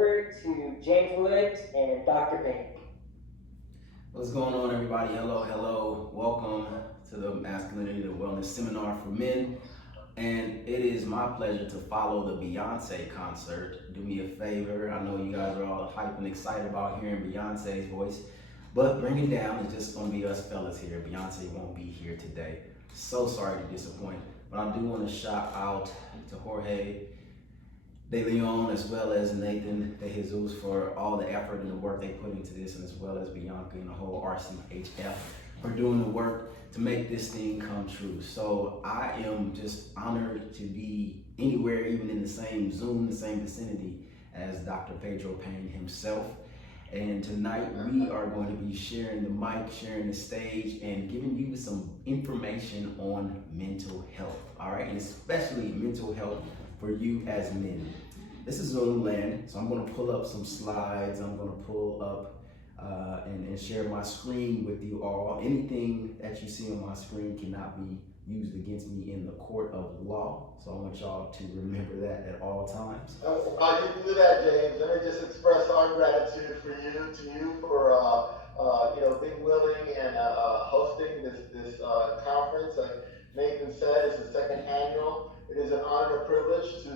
over to James Wood and Dr. Payne. What's going on, everybody? Hello. Welcome to the Masculinity and Wellness Seminar for Men. And it is my pleasure to follow the Beyonce concert. Do me a favor. I know you guys are all hyped and excited about hearing Beyonce's voice, but bring it down. It's just going to be us fellas here. Beyonce won't be here today. So sorry to disappoint. But I do want to shout out to Jorge De Leon as well as Nathan De Jesus for all the effort and the work they put into this, and as well as Bianca and the whole RCHF for doing the work to make this thing come true. So I am just honored to be anywhere, even in the same Zoom, the same vicinity as Dr. Pedro Payne himself. And tonight we are going to be sharing the mic, sharing the stage, and giving you some information on mental health, all right? And especially mental health for you as men. This is Zoom land, so I'm going to pull up some slides. I'm going to pull up and share my screen with you all. Anything that you see on my screen cannot be used against me in the court of law, so I want y'all to remember that at all times. While you do that, James, let me just express our gratitude for you for being willing and hosting this conference. Like Nathan said, it's the second annual. It is an honor and a privilege to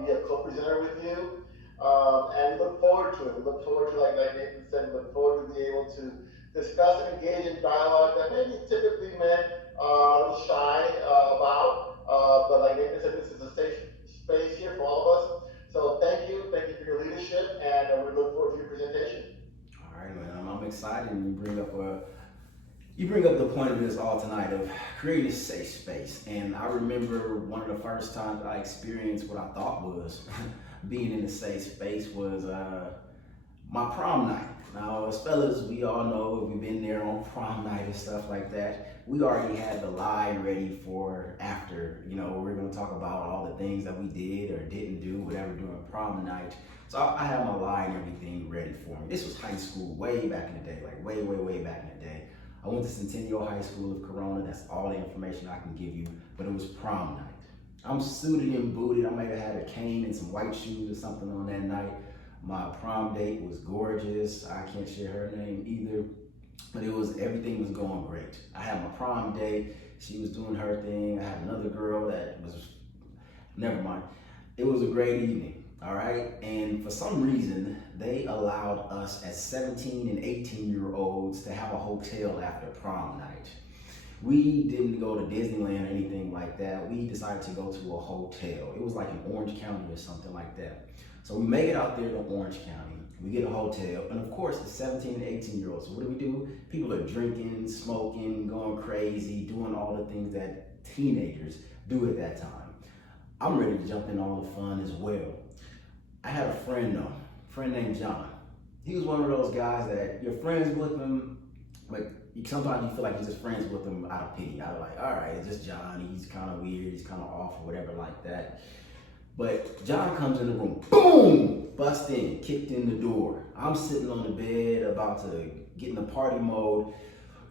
be a co-presenter with you. And we look forward to it. We look forward to, like Nathan said, we look forward to be able to discuss and engage in dialogue that maybe typically men are a little shy about. But like Nathan said, this is a safe space here for all of us. So thank you for your leadership, and we look forward to your presentation. All right, man, I'm excited. You bring up the point of this all tonight of creating a safe space. And I remember one of the first times I experienced what I thought was being in a safe space was my prom night. Now, as fellas, we all know if we've been there on prom night and stuff like that, we already had the lie ready for after. We're going to talk about all the things that we did or didn't do, whatever, during prom night. So I had my lie and everything ready for me. This was high school, way back in the day, like way back in the day. I went to Centennial High School of Corona. That's all the information I can give you, but it was prom night. I'm suited and booted. I might have had a cane and some white shoes or something on that night. My prom date was gorgeous. I can't share her name either, but everything was going great. I had my prom date. She was doing her thing. I had another girl never mind. It was a great evening. All right, and for some reason, they allowed us as 17 and 18-year-olds to have a hotel after prom night. We didn't go to Disneyland or anything like that. We decided to go to a hotel. It was like in Orange County or something like that. So we make it out there to Orange County. We get a hotel, and of course, it's 17 and 18-year-olds. So what do? People are drinking, smoking, going crazy, doing all the things that teenagers do at that time. I'm ready to jump in all the fun as well. I had a friend named John. He was one of those guys that you're friends with him, but sometimes you feel like you're just friends with him out of pity. Out of like, all right, it's just John. He's kind of weird. He's kind of off or whatever like that. But John comes in the room, boom, bust in, kicked in the door. I'm sitting on the bed about to get in the party mode.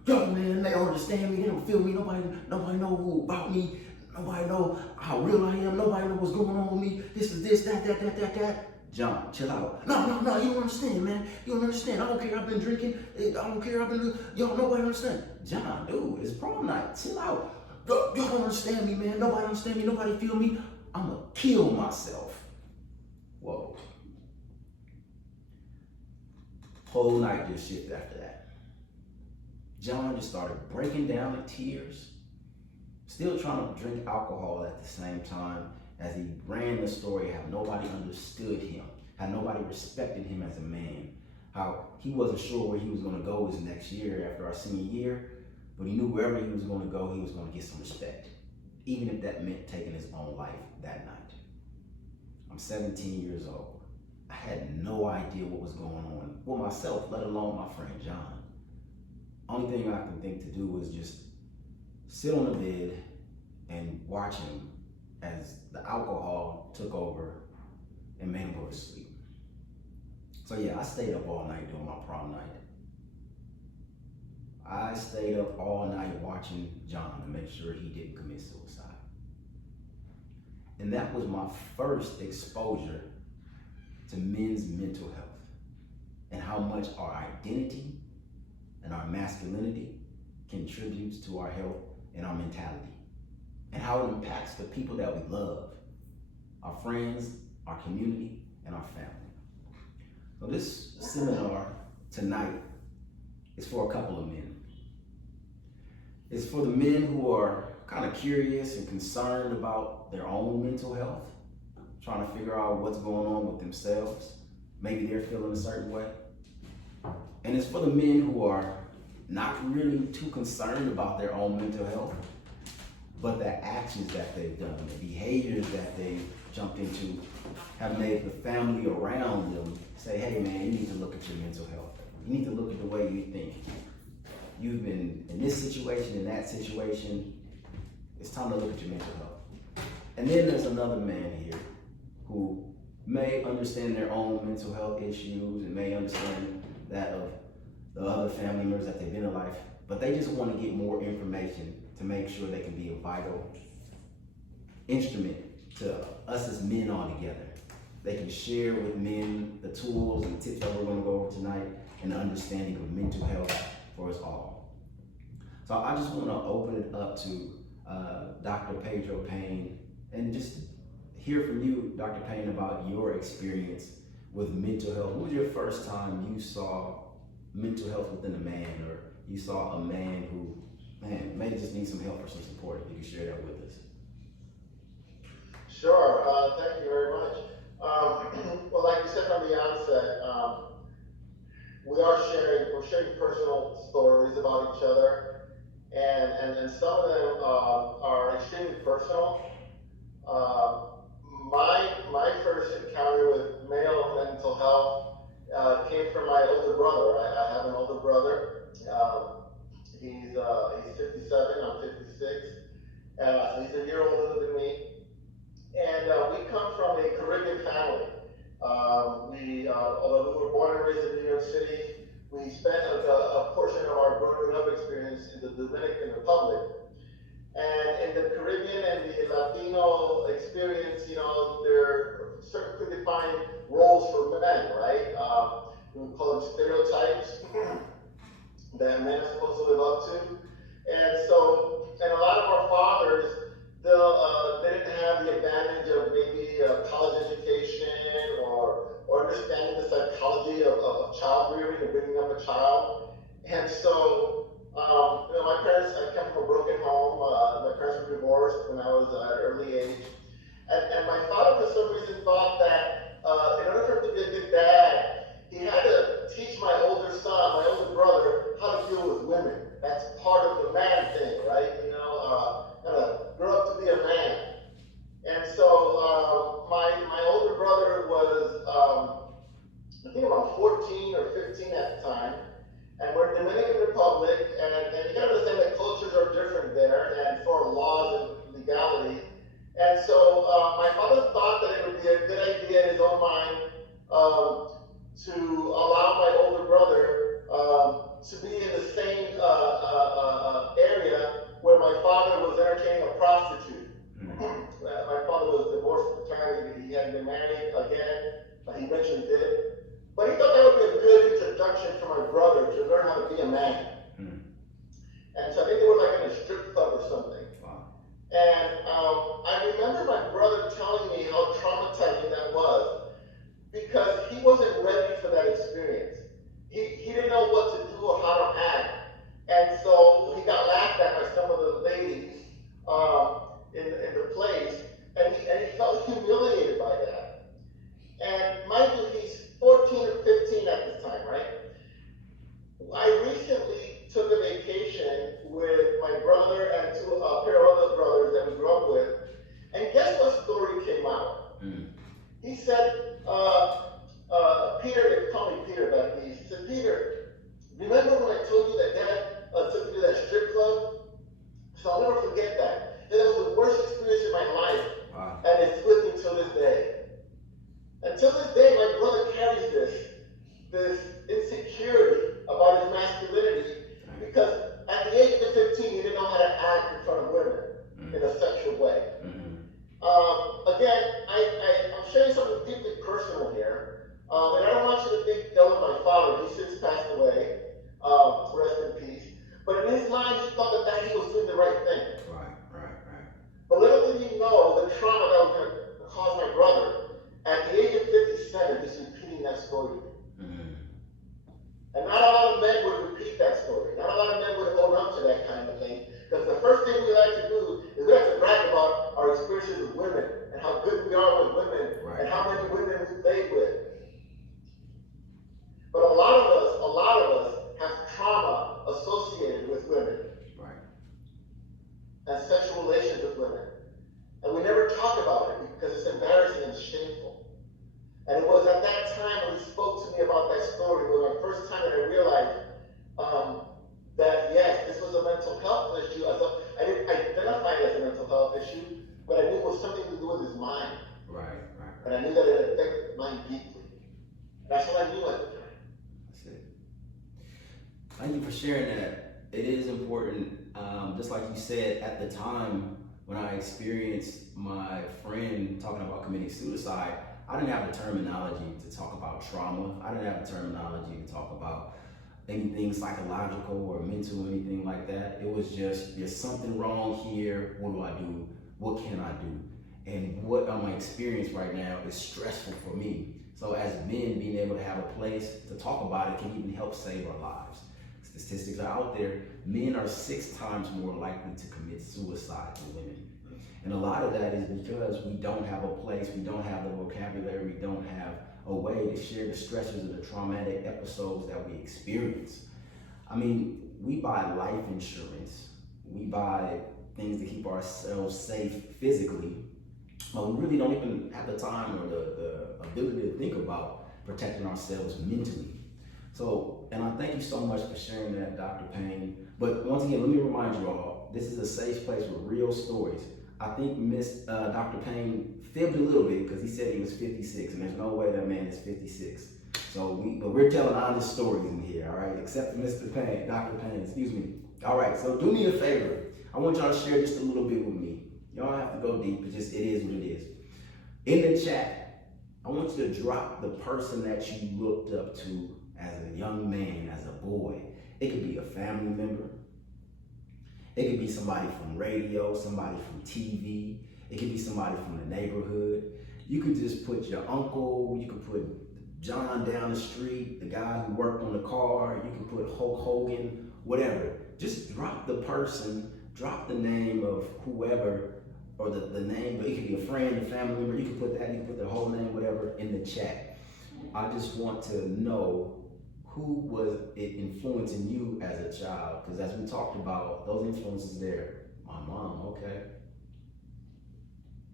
Yo, man, they don't understand me. They don't feel me. Nobody know who about me. Nobody know how real I am. Nobody know what's going on with me. This is this, that. John, chill out. No, you don't understand, man. You don't understand. I don't care. I've been drinking. I don't care. Nobody understand. John, dude, it's prom night. Chill out. You don't understand me, man. Nobody understand me. Nobody feel me. I'm going to kill myself. Whoa. Whole night just shifted after that. John just started breaking down in tears. Still trying to drink alcohol at the same time as he ran the story how nobody understood him, how nobody respected him as a man, how he wasn't sure where he was going to go his next year after our senior year, but he knew wherever he was going to go, he was going to get some respect, even if that meant taking his own life that night. I'm 17 years old. I had no idea what was going on with myself, let alone my friend John. Only thing I can think to do was just sit on the bed and watch him as the alcohol took over and made him go to sleep. So yeah, I stayed up all night during my prom night. I stayed up all night watching John to make sure he didn't commit suicide. And that was my first exposure to men's mental health and how much our identity and our masculinity contributes to our health and our mentality, and how it impacts the people that we love, our friends, our community, and our family. So this seminar tonight is for a couple of men. It's for the men who are kind of curious and concerned about their own mental health, trying to figure out what's going on with themselves. Maybe they're feeling a certain way. And it's for the men who are not really too concerned about their own mental health, but the actions that they've done, the behaviors that they've jumped into have made the family around them say, hey man, you need to look at your mental health. You need to look at the way you think. You've been in this situation, in that situation. It's time to look at your mental health. And then there's another man here who may understand their own mental health issues and may understand that of the other family members that they've been in life, but they just want to get more information to make sure they can be a vital instrument to us as men all together. They can share with men the tools and tips that we're going to go over tonight and the understanding of mental health for us all. So I just want to open it up to Dr. Pedro Payne and just hear from you, Dr. Payne, about your experience with mental health. What was your first time you saw mental health within a man, or you saw a man who, man, maybe just needs some help or some support? If you can share that with us. Sure. Thank you very much. Well, like you said from the onset, we're sharing personal stories about each other, and some of them are extremely personal. My first encounter with male mental health came from my older brother. I have an older brother. He's 57. I'm 56. So he's a year older than me. And we come from a Caribbean family. Although we were born and raised in New York City, we spent a portion of our growing up experience in the Dominican Republic. And in the Caribbean and the Latino experience, there are certain predefined roles for men, right? We call them stereotypes that men are supposed to live up to. And a lot of our fathers, they didn't have the advantage of maybe a college education or understanding the psychology of child rearing and bringing up a child. And so, my parents, I come from a broken home. My parents were divorced when I was at an early age. And my father, for some reason, thought that in order for him to be a good dad, he had to teach my older son, my older brother, how to deal with women. That's part of the man thing, right? Grow up to be a man. And so my older brother was, I think about 14 or 15 at the time. And we're in the Dominican Republic, and you gotta understand that cultures are different there, and foreign laws and legalities. And so my father thought that it would be a good idea in his own mind to allow my older brother to be in the same area where my father was entertaining a prostitute. My father was divorced fraternity. He hadn't been married again, but he eventually did. But he thought that would be a good introduction for my brother to learn how to be a man. And so I think they were like in a strip club or something. Wow. And I remember my brother telling me how traumatizing that was, because he wasn't ready for that experience. He didn't know what to do or how to act. And so he got laughed at by some of the ladies in the place, and he felt humiliated by that. And mind you, he's 14 or 15 at this time, right? I recently took a vacation with my brother and a pair of other brothers that we grew up with, and guess what story came out? He said, Peter, they call me Peter back then. He said, Peter, remember when I told you that Dad took me to that strip club? So I'll never forget that. And that was the worst experience in my life. Wow. And it's with me till this day. Until this day, my brother carries this insecurity about his masculinity, because at the age of 15, he didn't know how to act in front of women in a sexual way. Again, I'm sharing something deeply personal here, And I don't want you to think ill of my father. He since passed away. Rest in peace. But in his mind, he thought that he was doing the right thing. Right. But little did he know the trauma that was going to cause my brother at the age of 57, just repeating that story. Mm-hmm. And not a lot of men would repeat that story. Not a lot of men would own up to that kind of thing. Because the first thing we like to do is we like to brag about our experiences with women and how good we are with women and how many women we played with. But a lot of us have trauma associated with women. Right. And sexual relations with women. And we never talk about it because it's embarrassing and shameful. And it was at that time when he spoke to me about that story, was my first time that I realized that yes, this was a mental health issue. I didn't identify it as a mental health issue, but I knew it was something to do with his mind. Right. And I knew that it affected mine deeply. That's what I knew at the time. That's it. Thank you for sharing that. It is important. Just like you said, at the time when I experienced my friend talking about committing suicide, I didn't have the terminology to talk about trauma. I didn't have the terminology to talk about anything psychological or mental, anything like that. It was just, there's something wrong here. What do I do? What can I do? And what I'm experiencing right now is stressful for me. So as men, being able to have a place to talk about it can even help save our lives. Statistics are out there. Men are 6 times more likely to commit suicide than women. And a lot of that is because we don't have a place, we don't have the vocabulary, we don't have a way to share the stressors of the traumatic episodes that we experience. I mean, we buy life insurance, we buy things to keep ourselves safe physically, but we really don't even have the time or the ability to think about protecting ourselves mentally. So, and I thank you so much for sharing that, Dr. Payne. But once again, let me remind you all, this is a safe place with real stories. I think Dr. Payne fibbed a little bit because he said he was 56, and there's no way that man is 56. So we're telling honest stories in here, all right? Except for Mr. Payne, Dr. Payne, excuse me. All right, so do me a favor. I want y'all to share just a little bit with me. Y'all don't have to go deep, it is what it is. In the chat, I want you to drop the person that you looked up to as a young man, as a boy. It could be a family member. It could be somebody from radio, somebody from TV. It could be somebody from the neighborhood. You could just put your uncle, you could put John down the street, the guy who worked on the car, you could put Hulk Hogan, whatever. Just drop the person, drop the name of whoever, or the name, but it could be a friend, a family member, you could put that, you could put their whole name, whatever, in the chat. I just want to know who was it influencing you as a child? Because as we talked about, those influences there. My mom, okay.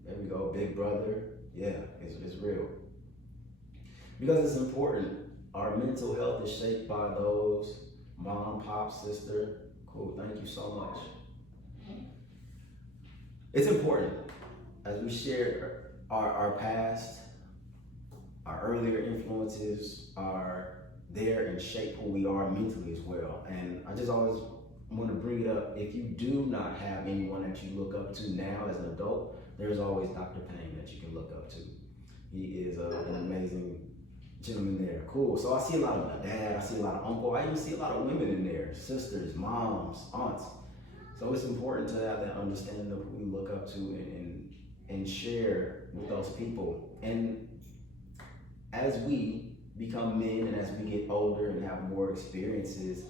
There we go, big brother. Yeah, it's real. Because it's important. Our mental health is shaped by those, mom, pop, sister. Cool, thank you so much. It's important. As we share our past, our earlier influences are there and shape who we are mentally as well. And I just always want to bring it up. If you do not have anyone that you look up to now as an adult, there's always Dr. Payne that you can look up to. He is an amazing gentleman there. Cool. So I see a lot of my dad, I see a lot of uncle, I even see a lot of women in there, sisters, moms, aunts. So it's important to have that understanding of who we look up to and share with those people. And as we become men and as we get older and have more experiences,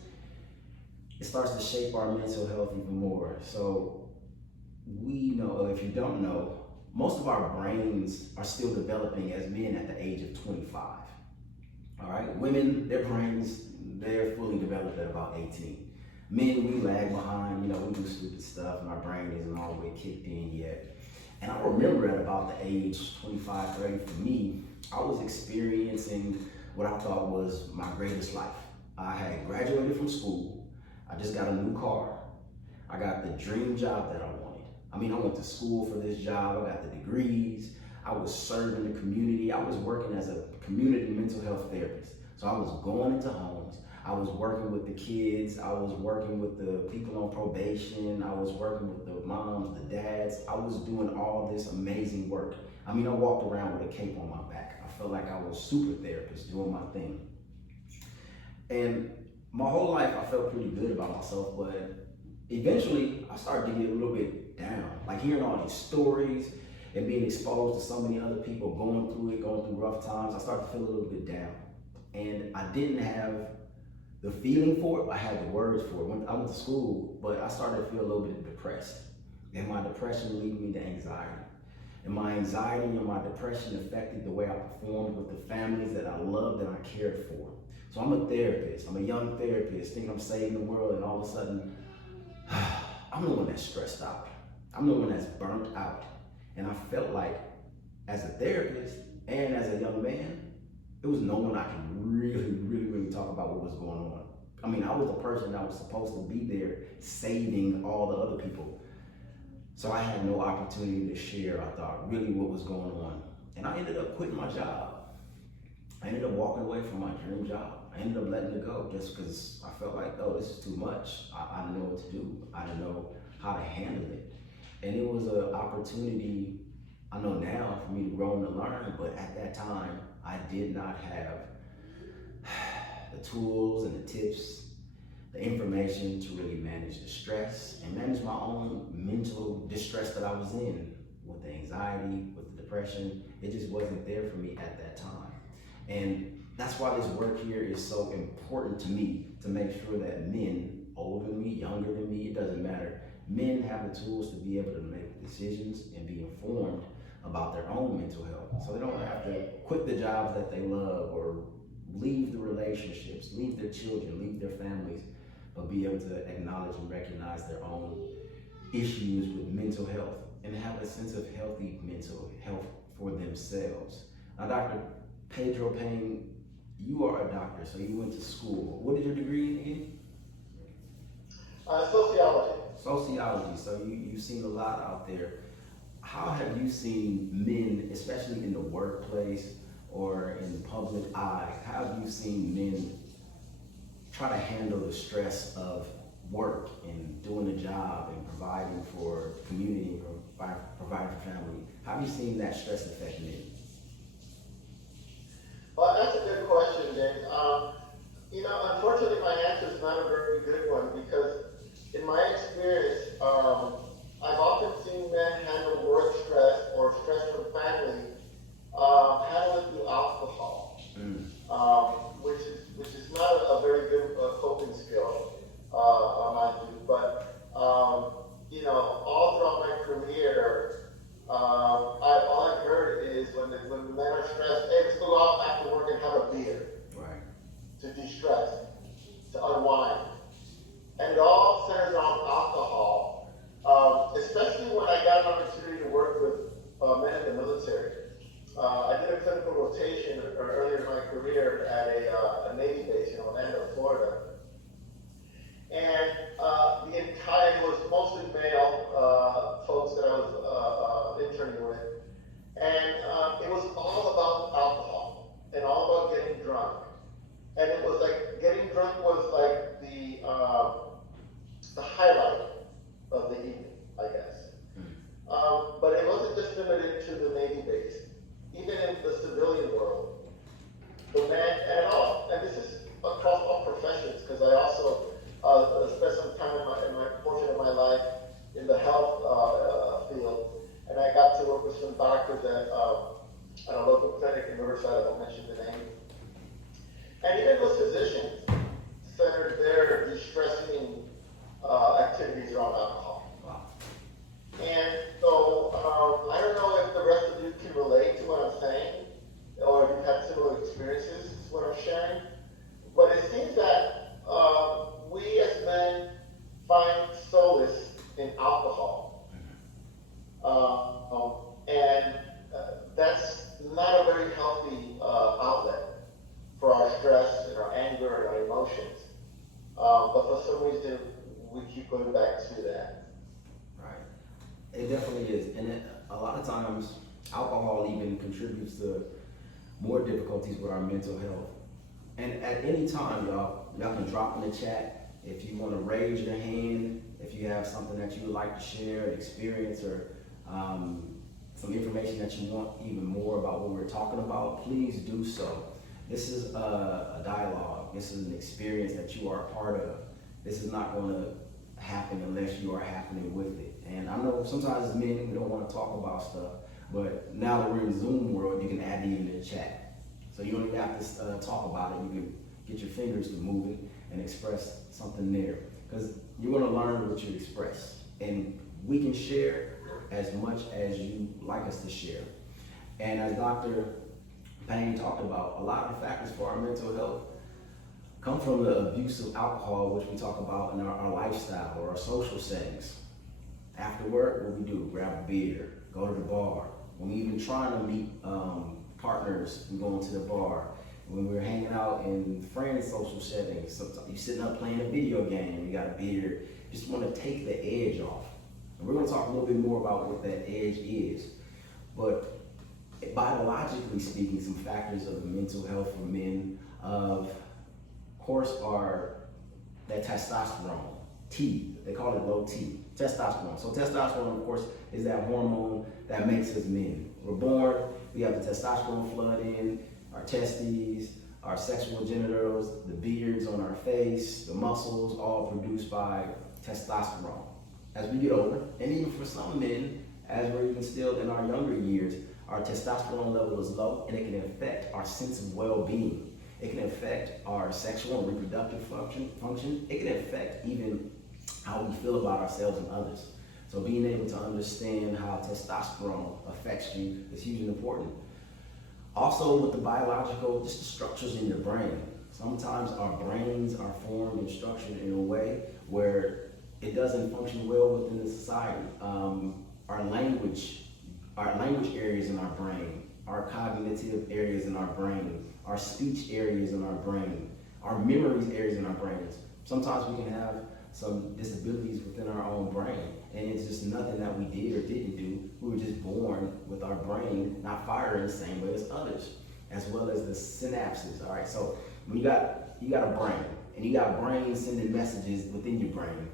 it starts to shape our mental health even more. So we know, if you don't know, most of our brains are still developing as men at the age of 25. All right, women, their brains, they're fully developed at about 18. Men, we lag behind, we do stupid stuff and our brain isn't all the way kicked in yet. And I remember at about the age 25, 30, for me, I was experiencing what I thought was my greatest life. I had graduated from school. I just got a new car. I got the dream job that I wanted. I went to school for this job. I got the degrees. I was serving the community. I was working as a community mental health therapist. So I was going into homes. I was working with the kids. I was working with the people on probation. I was working with the moms, the dads. I was doing all this amazing work. I walked around with a cape on my back. I felt like I was super therapist doing my thing. And my whole life I felt pretty good about myself, but eventually I started to get a little bit down. Like hearing all these stories and being exposed to so many other people going through rough times, I started to feel a little bit down. And I didn't have the feeling for it, I had the words for it. I went to school, but I started to feel a little bit depressed. And my depression led me to anxiety. And my anxiety and my depression affected the way I performed with the families that I loved and I cared for. So I'm a therapist, I'm a young therapist, thinking I'm saving the world, and all of a sudden, I'm the one that's stressed out. I'm the one that's burnt out. And I felt like, as a therapist and as a young man, there was no one I could really talk about what was going on. I mean, I was the person that was supposed to be there saving all the other people. So I had no opportunity to share, I thought, really what was going on. And I ended up quitting my job. I ended up walking away from my dream job. I ended up letting it go just because I felt like, oh, this is too much. I didn't know what to do. I didn't know how to handle it. And it was an opportunity, I know now, for me to grow and to learn, but at that time, I did not have the tools and the tips, the information to really manage the stress and manage my own mental distress that I was in with the anxiety, with the depression. It just wasn't there for me at that time. And that's why this work here is so important to me, to make sure that men, older than me, younger than me, it doesn't matter, men have the tools to be able to make decisions and be informed about their own mental health. So they don't have to quit the jobs that they love or leave the relationships, leave their children, leave their families, but be able to acknowledge and recognize their own issues with mental health and have a sense of healthy mental health for themselves. Now, Dr. Pedro Payne, you are a doctor, so you went to school. What is your degree in again? Sociology. Sociology, so you've seen a lot out there. How have you seen men, especially in the workplace or in the public eye, how have you seen men try to handle the stress of work and doing a job and providing for the community and providing for family? How have you seen that stress affect men? Well, that's a good question, James. Unfortunately, my answer is not a very good one because in my experience, I've often seen men handle work stress or stress from family, handle it through alcohol, which is not a very good coping skill, mind you. But all throughout my career, all I've heard is when the men are stressed, hey, let's go out after work and have a beer, Right. to de-stress, to unwind. And it all centers on alcohol, especially when I got an opportunity to work with men in the military. I did a clinical rotation earlier in my career at a Navy base in Orlando, Florida. And it was mostly male folks that I was interning with. And it was all about alcohol and all about getting drunk. And it was like, getting drunk was like the highlight of the evening, I guess. But it wasn't just limited to the Navy base. Even in the civilian world, the man, and this is across all professions, because I also spent some time in my portion of my life in the health field, and I got to work with some doctors at a local clinic in Riverside. I won't mention the name. And even those physicians centered their de-stressing activities around alcohol. Wow. And so I don't know if the rest of you can relate to what I'm saying, or if you've had similar experiences, is what I'm sharing. But it seems that we as men find solace in alcohol. And that's not a very healthy outlet for our stress and our anger and our emotions. But for some reason, we keep going back to that. Right. It definitely is. And a lot of times, alcohol even contributes to more difficulties with our mental health. And at any time, y'all can drop in the chat if you want to raise your hand, if you have something that you would like to share, an experience, or some information that you want even more about what we're talking about, please do so. This is a dialogue. This is an experience that you are a part of. This is not going to happen unless you are happening with it. And I know sometimes as men, we don't want to talk about stuff, but now that we're in the Zoom world, you can add it in the chat. So you don't even have to talk about it. You can get your fingers to move it and express something there. Because you're going to learn what you express. And we can share as much as you like us to share. And as Dr. Payne talked about, a lot of the factors for our mental health come from the abuse of alcohol, which we talk about in our lifestyle or our social settings. After work, what we do, grab a beer, go to the bar. When we even trying to meet partners, we go into the bar. When we're hanging out in friends' social settings, sometimes you're sitting up playing a video game, you got a beer, just want to take the edge off. And we're going to talk a little bit more about what that edge is. But biologically speaking, some factors of mental health for men, of course, are that testosterone, T, they call it low T, testosterone. So testosterone, of course, is that hormone that makes us men. We're born, we have the testosterone flood in, our testes, our sexual genitals, the beards on our face, the muscles, all produced by testosterone. As we get older, and even for some men, as we're even still in our younger years, our testosterone level is low, and it can affect our sense of well-being. It can affect our sexual and reproductive function. It can affect even how we feel about ourselves and others. So being able to understand how testosterone affects you is hugely important. Also with the biological, just the structures in your brain. Sometimes our brains are formed and structured in a way where it doesn't function well within the society. Our language areas in our brain, our cognitive areas in our brain, our speech areas in our brain, our memories areas in our brains. Sometimes we can have some disabilities within our own brain, and it's just nothing that we did or didn't do. We were just born with our brain not firing the same way as others, as well as the synapses. All right, so when you got a brain, and you got brains sending messages within your brain.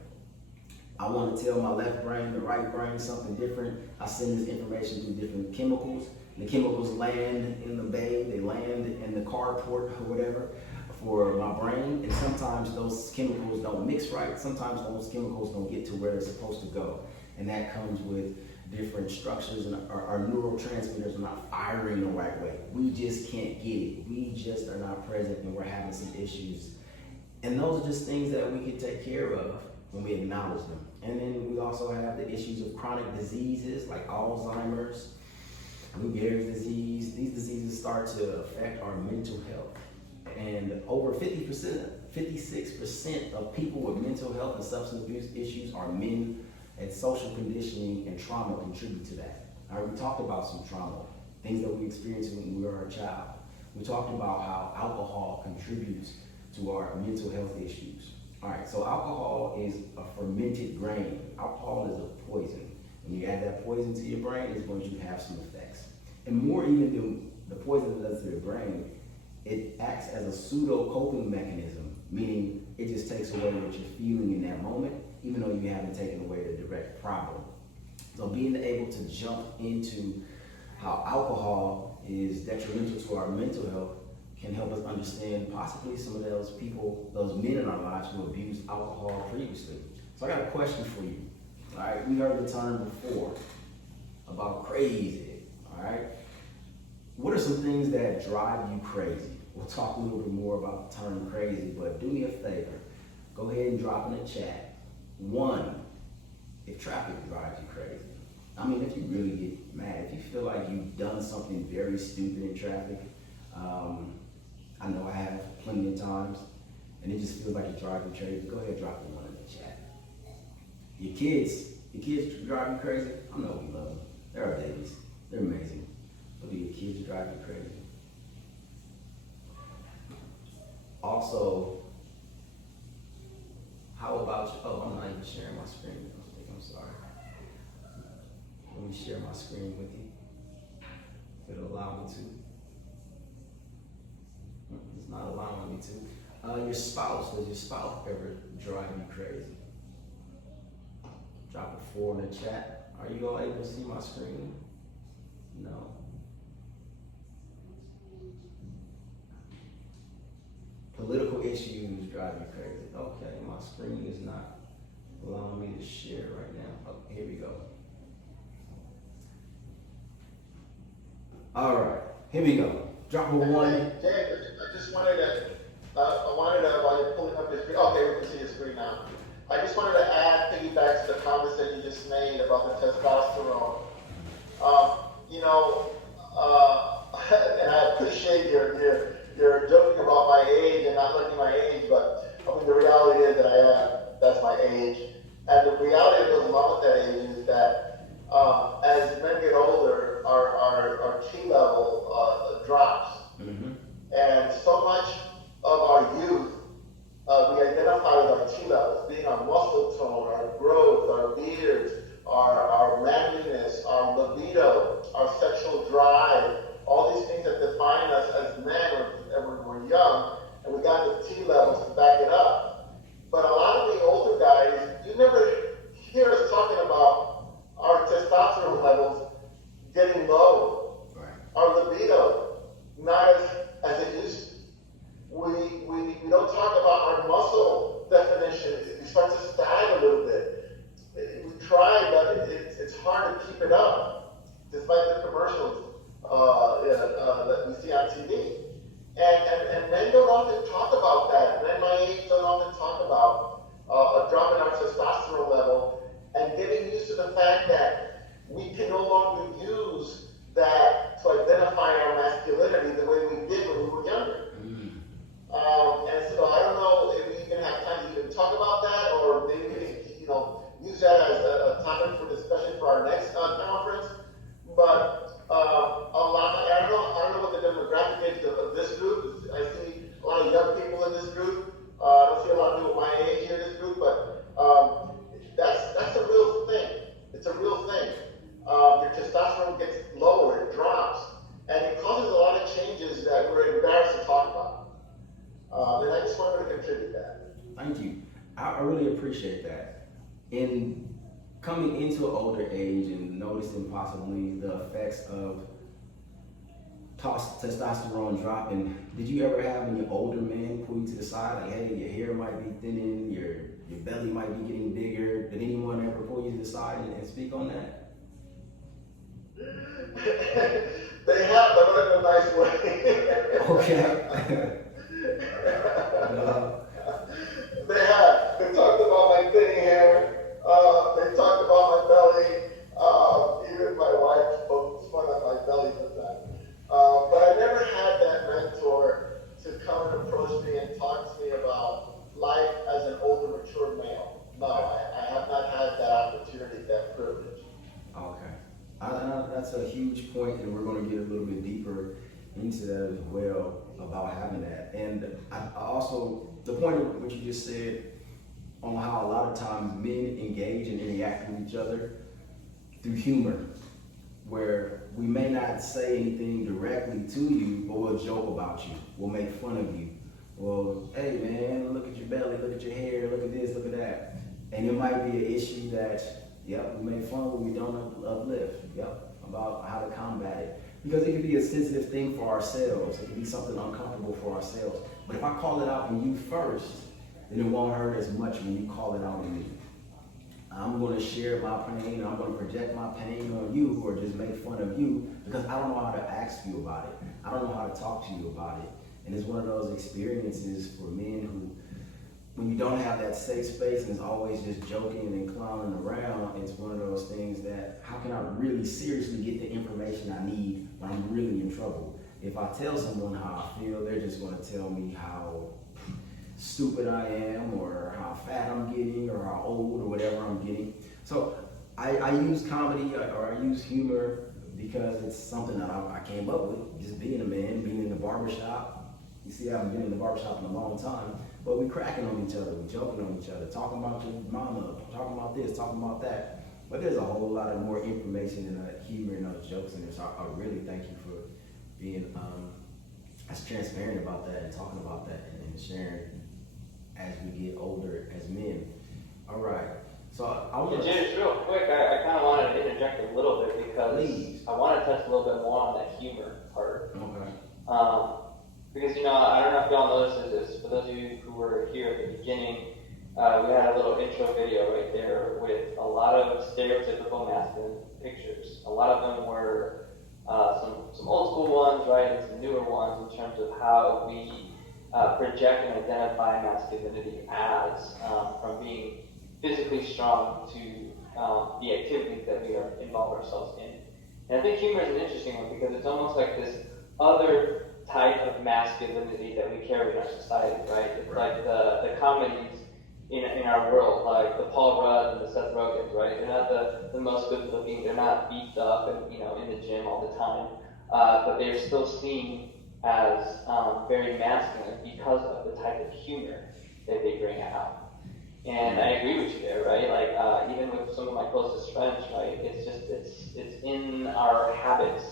I want to tell my left brain, the right brain something different. I send this information through different chemicals. The chemicals land in the bay, they land in the carport or whatever for my brain. And sometimes those chemicals don't mix right. Sometimes those chemicals don't get to where they're supposed to go. And that comes with different structures, and our neurotransmitters are not firing the right way. We just can't get it. We just are not present, and we're having some issues. And those are just things that we can take care of when we acknowledge them. And then we also have the issues of chronic diseases like Alzheimer's, Lou Gehrig's disease. These diseases start to affect our mental health. And over 56% of people with mental health and substance abuse issues are men, and social conditioning and trauma contribute to that. All right, we talked about some trauma, things that we experienced when we were a child. We talked about how alcohol contributes to our mental health issues. All right, so alcohol is a fermented grain. Alcohol is a poison. When you add that poison to your brain, it's going to have some effects. And more even than the poison that does to your brain, it acts as a pseudo coping mechanism, meaning it just takes away what you're feeling in that moment, even though you haven't taken away the direct problem. So being able to jump into how alcohol is detrimental to our mental health can help us understand possibly some of those people, those men in our lives who abused alcohol previously. So I got a question for you. All right, we heard the term before about crazy. All right, what are some things that drive you crazy? We'll talk a little bit more about the term crazy, but do me a favor. Go ahead and drop in the chat. One, if traffic drives you crazy. I mean, if you really get mad, if you feel like you've done something very stupid in traffic, I know I have plenty of times, and it just feels like it drives you crazy. Go ahead and drop one in the chat. Your kids drive you crazy? I know we love them. They're our babies. They're amazing. But do your kids drive you crazy? Also, how about you? Oh, I'm not even sharing my screen. I'm sorry. Let me share my screen with you. If it'll allow me to. It's not allowing me to. Your spouse, does your spouse ever drive you crazy? Drop a 4 in the chat. Are you all able to see my screen? No. Political issues drive me crazy. Okay, my screen is not allowing me to share right now. Oh, here we go. All right, here we go. Drop a one. James, I just wanted to, while you're pulling up your screen, okay, we can see your screen now. I just wanted to piggyback to the comments that you just made about the testosterone. You know, and I appreciate you're joking about my age and not looking my age, but I mean, the reality is that that's my age. And the reality that goes along with that age is that as men get older, our T level drops. Mm-hmm. And so much of our youth, we identify with our T levels, being our muscle tone, our growth, our beards, our manliness, our libido, our sexual drive, all these things that define us as men when we're young, and we got the T levels to back it up. But a lot of the older guys, you never hear us talking about our testosterone levels getting low. Right. Our libido, not as it used to. We don't talk about our muscle definition. It starts to sag a little bit. We try, but it's hard to keep it up, despite the commercials that we see on TV. And men don't often talk about that. Men my age don't often talk about a drop in our testosterone level and getting used to the fact that we can no longer use that to identify our masculinity the way we did when we were younger. And so I don't know if we even have time to even talk about that, or maybe we can, use that as a topic for discussion for our next conference. But I don't know what the demographic is of this group. I see a lot of young people in this group. I don't see a lot of people my age in this group, but that's a real thing. It's a real thing. Your testosterone gets lower, it drops, and it causes a lot of changes that we're embarrassed to talk about. And I just wanted to contribute that. Thank you. I really appreciate that. In coming into an older age and noticing possibly the effects of testosterone dropping, did you ever have any older men pull you to the side, like, hey, your hair might be thinning, your belly might be getting bigger? Did anyone ever pull you to the side and speak on that? They have, but not in a nice way. Okay. They have. They talked about my thinning hair. They talked about my belly. Even my wife poked fun at my belly sometimes. But I never had that mentor to come and approach me and talk to me about life as an older, mature male. No, I have not had that opportunity, that privilege. Okay. That's a huge point, and we're going to get a little bit deeper into that as well about having that. And I also, the point of what you just said on how a lot of times men engage and interact with each other through humor, where we may not say anything directly to you, but we'll joke about you, we'll make fun of you. Well, hey man, look at your belly, look at your hair, look at this, look at that. And it might be an issue that, yep, we make fun, but we don't uplift, yep, about how to combat it. Because it could be a sensitive thing for ourselves. It could be something uncomfortable for ourselves. But if I call it out in you first, then it won't hurt as much when you call it out in me. I'm going to share my pain, I'm going to project my pain on you, or just make fun of you, because I don't know how to ask you about it. I don't know how to talk to you about it. And it's one of those experiences for men who, when you don't have that safe space and it's always just joking and clowning around, it's one of those things that, how can I really seriously get the information I need when I'm really in trouble? If I tell someone how I feel, they're just going to tell me how stupid I am, or how fat I'm getting, or how old, or whatever I'm getting. So I use comedy, or I use humor, because it's something that I came up with, just being a man, being in the barbershop. You see, I haven't been in the barbershop in a long time, but we cracking on each other, we joking on each other, talking about your mama, talking about this, talking about that. But there's a whole lot of more information in that humor and those jokes in there. So I really thank you for being as transparent about that and talking about that and sharing as we get older as men. All right. So I want James, real quick, I kind of wanted to interject a little bit, because please. I want to touch a little bit more on that humor part. Okay. Because, I don't know if y'all noticed this, for those of you who were here at the beginning, we had a little intro video right there with a lot of stereotypical masculine pictures. A lot of them were some old school ones, right, and some newer ones in terms of how we project and identify masculinity as, from being physically strong to the activities that we involve ourselves in. And I think humor is an interesting one because it's almost like this other type of masculinity that we carry in our society, right? It's like the comedies in our world, like the Paul Rudd and the Seth Rogans, right? They're not the most good looking, they're not beefed up and in the gym all the time, but they're still seen as very masculine because of the type of humor that they bring out. And I agree with you there, right? Like even with some of my closest friends, right? It's in our habits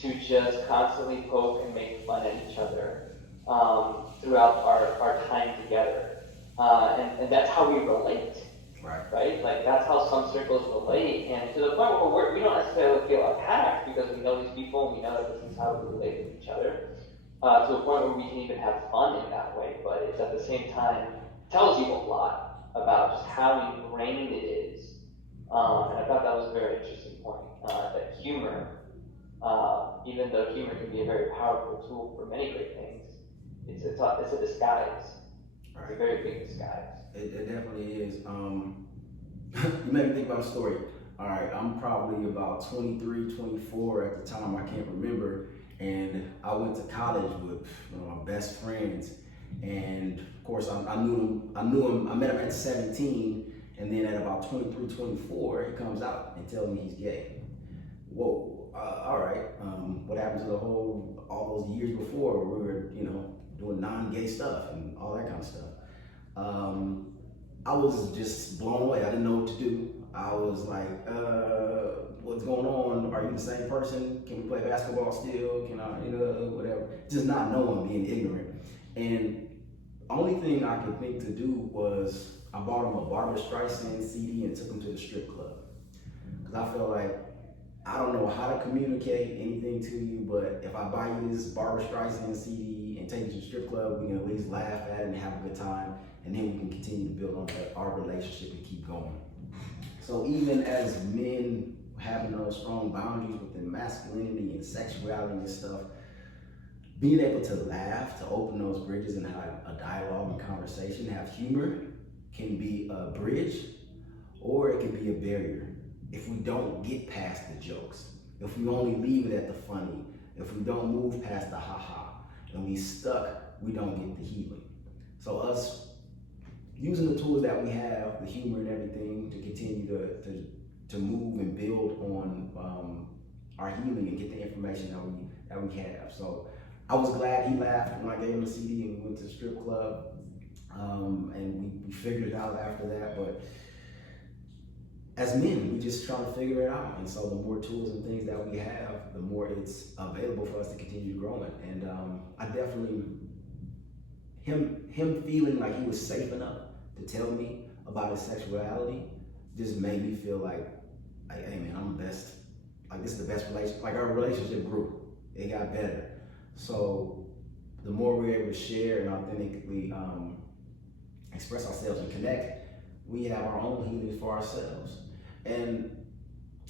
to just constantly poke and make fun at each other throughout our time together. And that's how we relate, right? Like that's how some circles relate, and to the point where we don't necessarily feel attacked because we know these people and we know that this is how we relate with each other, to a point where we can even have fun in that way, but it's at the same time tells you a lot about just how ingrained it is. And I thought that was a very interesting point, that humor, even though humor can be a very powerful tool for many great things, it's a disguise. It's a very big disguise. It definitely is. You made me think about a story. All right, I'm probably about 23, 24 at the time, I can't remember, and I went to college with one of my best friends, and of course I knew him, I met him at 17, and then at about 23, 24, he comes out and tells me he's gay. Whoa, all right, what happened to all those years before where we were, doing non-gay stuff and all that kind of stuff? I was just blown away. I didn't know what to do. I was like, what's going on? Are you the same person? Can we play basketball still? Can I, whatever. Just not knowing, being ignorant. And the only thing I could think to do was I bought him a Barbra Streisand CD and took him to the strip club. Because I felt like, I don't know how to communicate anything to you, but if I buy you this Barbra Streisand CD and take you to the strip club, we can at least laugh at it and have a good time, and then we can continue to build on our relationship and keep going. So even as men having those strong boundaries within masculinity and sexuality and stuff, being able to laugh, to open those bridges and have a dialogue and conversation, have humor, can be a bridge or it can be a barrier. If we don't get past the jokes, if we only leave it at the funny, if we don't move past the ha-ha, and we stuck, we don't get the healing. So us using the tools that we have, the humor and everything, to continue to move and build on our healing and get the information that we have. So I was glad he laughed when I gave him the CD and we went to the strip club, and we figured it out after that. But as men, we just trying to figure it out. And so the more tools and things that we have, the more it's available for us to continue growing. And I definitely, him feeling like he was safe enough to tell me about his sexuality just made me feel like hey man, I'm the best. Like this is the best relationship. Like our relationship grew. It got better. So the more we're able to share and authentically express ourselves and connect, we have our own healing for ourselves. And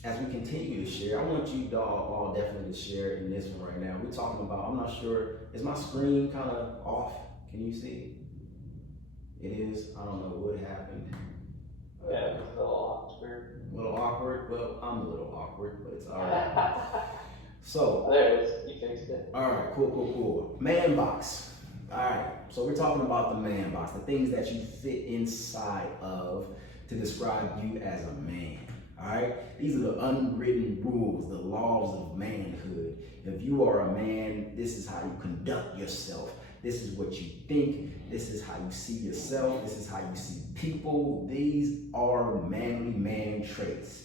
as we continue to share, I want you all definitely to share in this one right now. We're talking about, I'm not sure, is my screen kind of off? Can you see? It is. I don't know what happened. Yeah, it's a little awkward. A little awkward? Well, I'm a little awkward, but it's all right. So. There it is. You fixed it. All right, cool. Man box. All right, so we're talking about the man box, the things that you fit inside of to describe you as a man. All right, these are the unwritten rules, the laws of manhood. If you are a man, this is how you conduct yourself. This is what you think. This is how you see yourself. This is how you see people. These are manly man traits.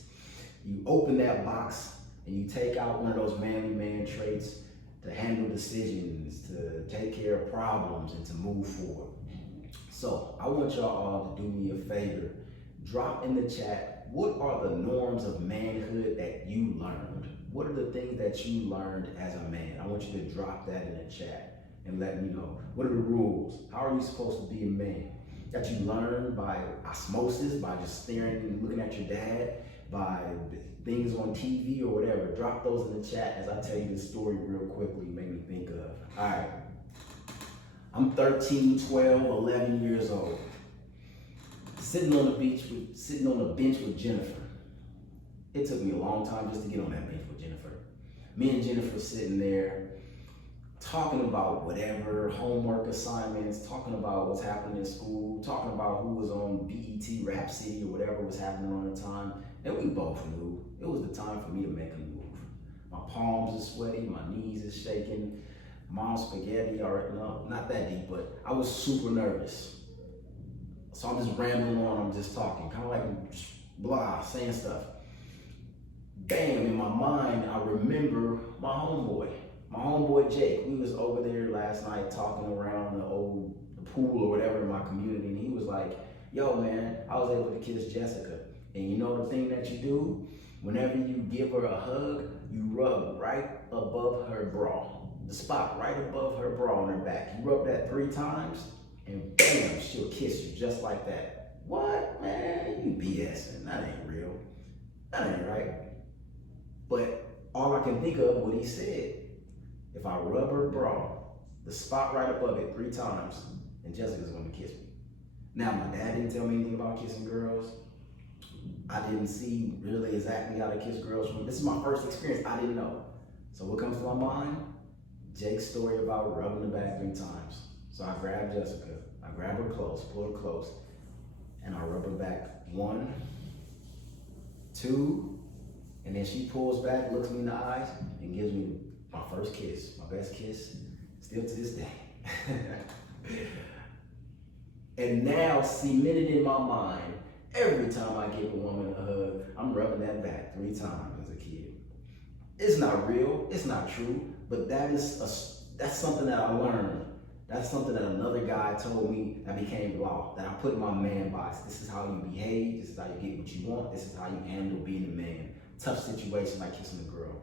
You open that box and you take out one of those manly man traits to handle decisions, to take care of problems, and to move forward. So I want y'all all to do me a favor. Drop in the chat, what are the norms of manhood that you learned? What are the things that you learned as a man? I want you to drop that in the chat and let me know. What are the rules? How are you supposed to be a man? That you learn by osmosis, by just staring and looking at your dad, by things on TV or whatever. Drop those in the chat as I tell you this story real quickly. Made me think of. All right. I'm 13, 12, 11 years old. Sitting on the bench with Jennifer. It took me a long time just to get on that bench with Jennifer. Me and Jennifer sitting there talking about whatever, homework assignments, talking about what's happening in school, talking about who was on BET Rap City or whatever was happening on the time. And we both knew it was the time for me to make a move. My palms are sweaty, my knees are shaking, mom's spaghetti, no, not that deep, but I was super nervous. So I'm just rambling on, I'm just talking, kind of like blah, saying stuff. Bam, in my mind, I remember my homeboy Jake. We was over there last night talking around the pool or whatever in my community, and he was like, yo man, I was able to kiss Jessica. And you know the thing that you do? Whenever you give her a hug, you rub right above her bra. The spot right above her bra on her back. You rub that 3 times, and bam, she'll kiss you just like that. What, man? You BSing. That ain't real. That ain't right. But all I can think of what he said. If I rub her bra, the spot right above it 3 times, and Jessica's gonna kiss me. Now, my dad didn't tell me anything about kissing girls. I didn't see really exactly how to kiss girls. This is my first experience. I didn't know. So what comes to my mind? Jake's story about rubbing the back 3 times. So I grabbed Jessica. I grab her close, pull her close, and I rub her back 1, 2, and then she pulls back, looks me in the eyes, and gives me my first kiss, my best kiss, still to this day. And now, cemented in my mind, every time I give a woman a hug, I'm rubbing that back 3 times as a kid. It's not real, it's not true, but that's something that I learned. That's something that another guy told me that became law, that I put in my man box. This is how you behave, this is how you get what you want, this is how you handle being a man. Tough situation like kissing a girl.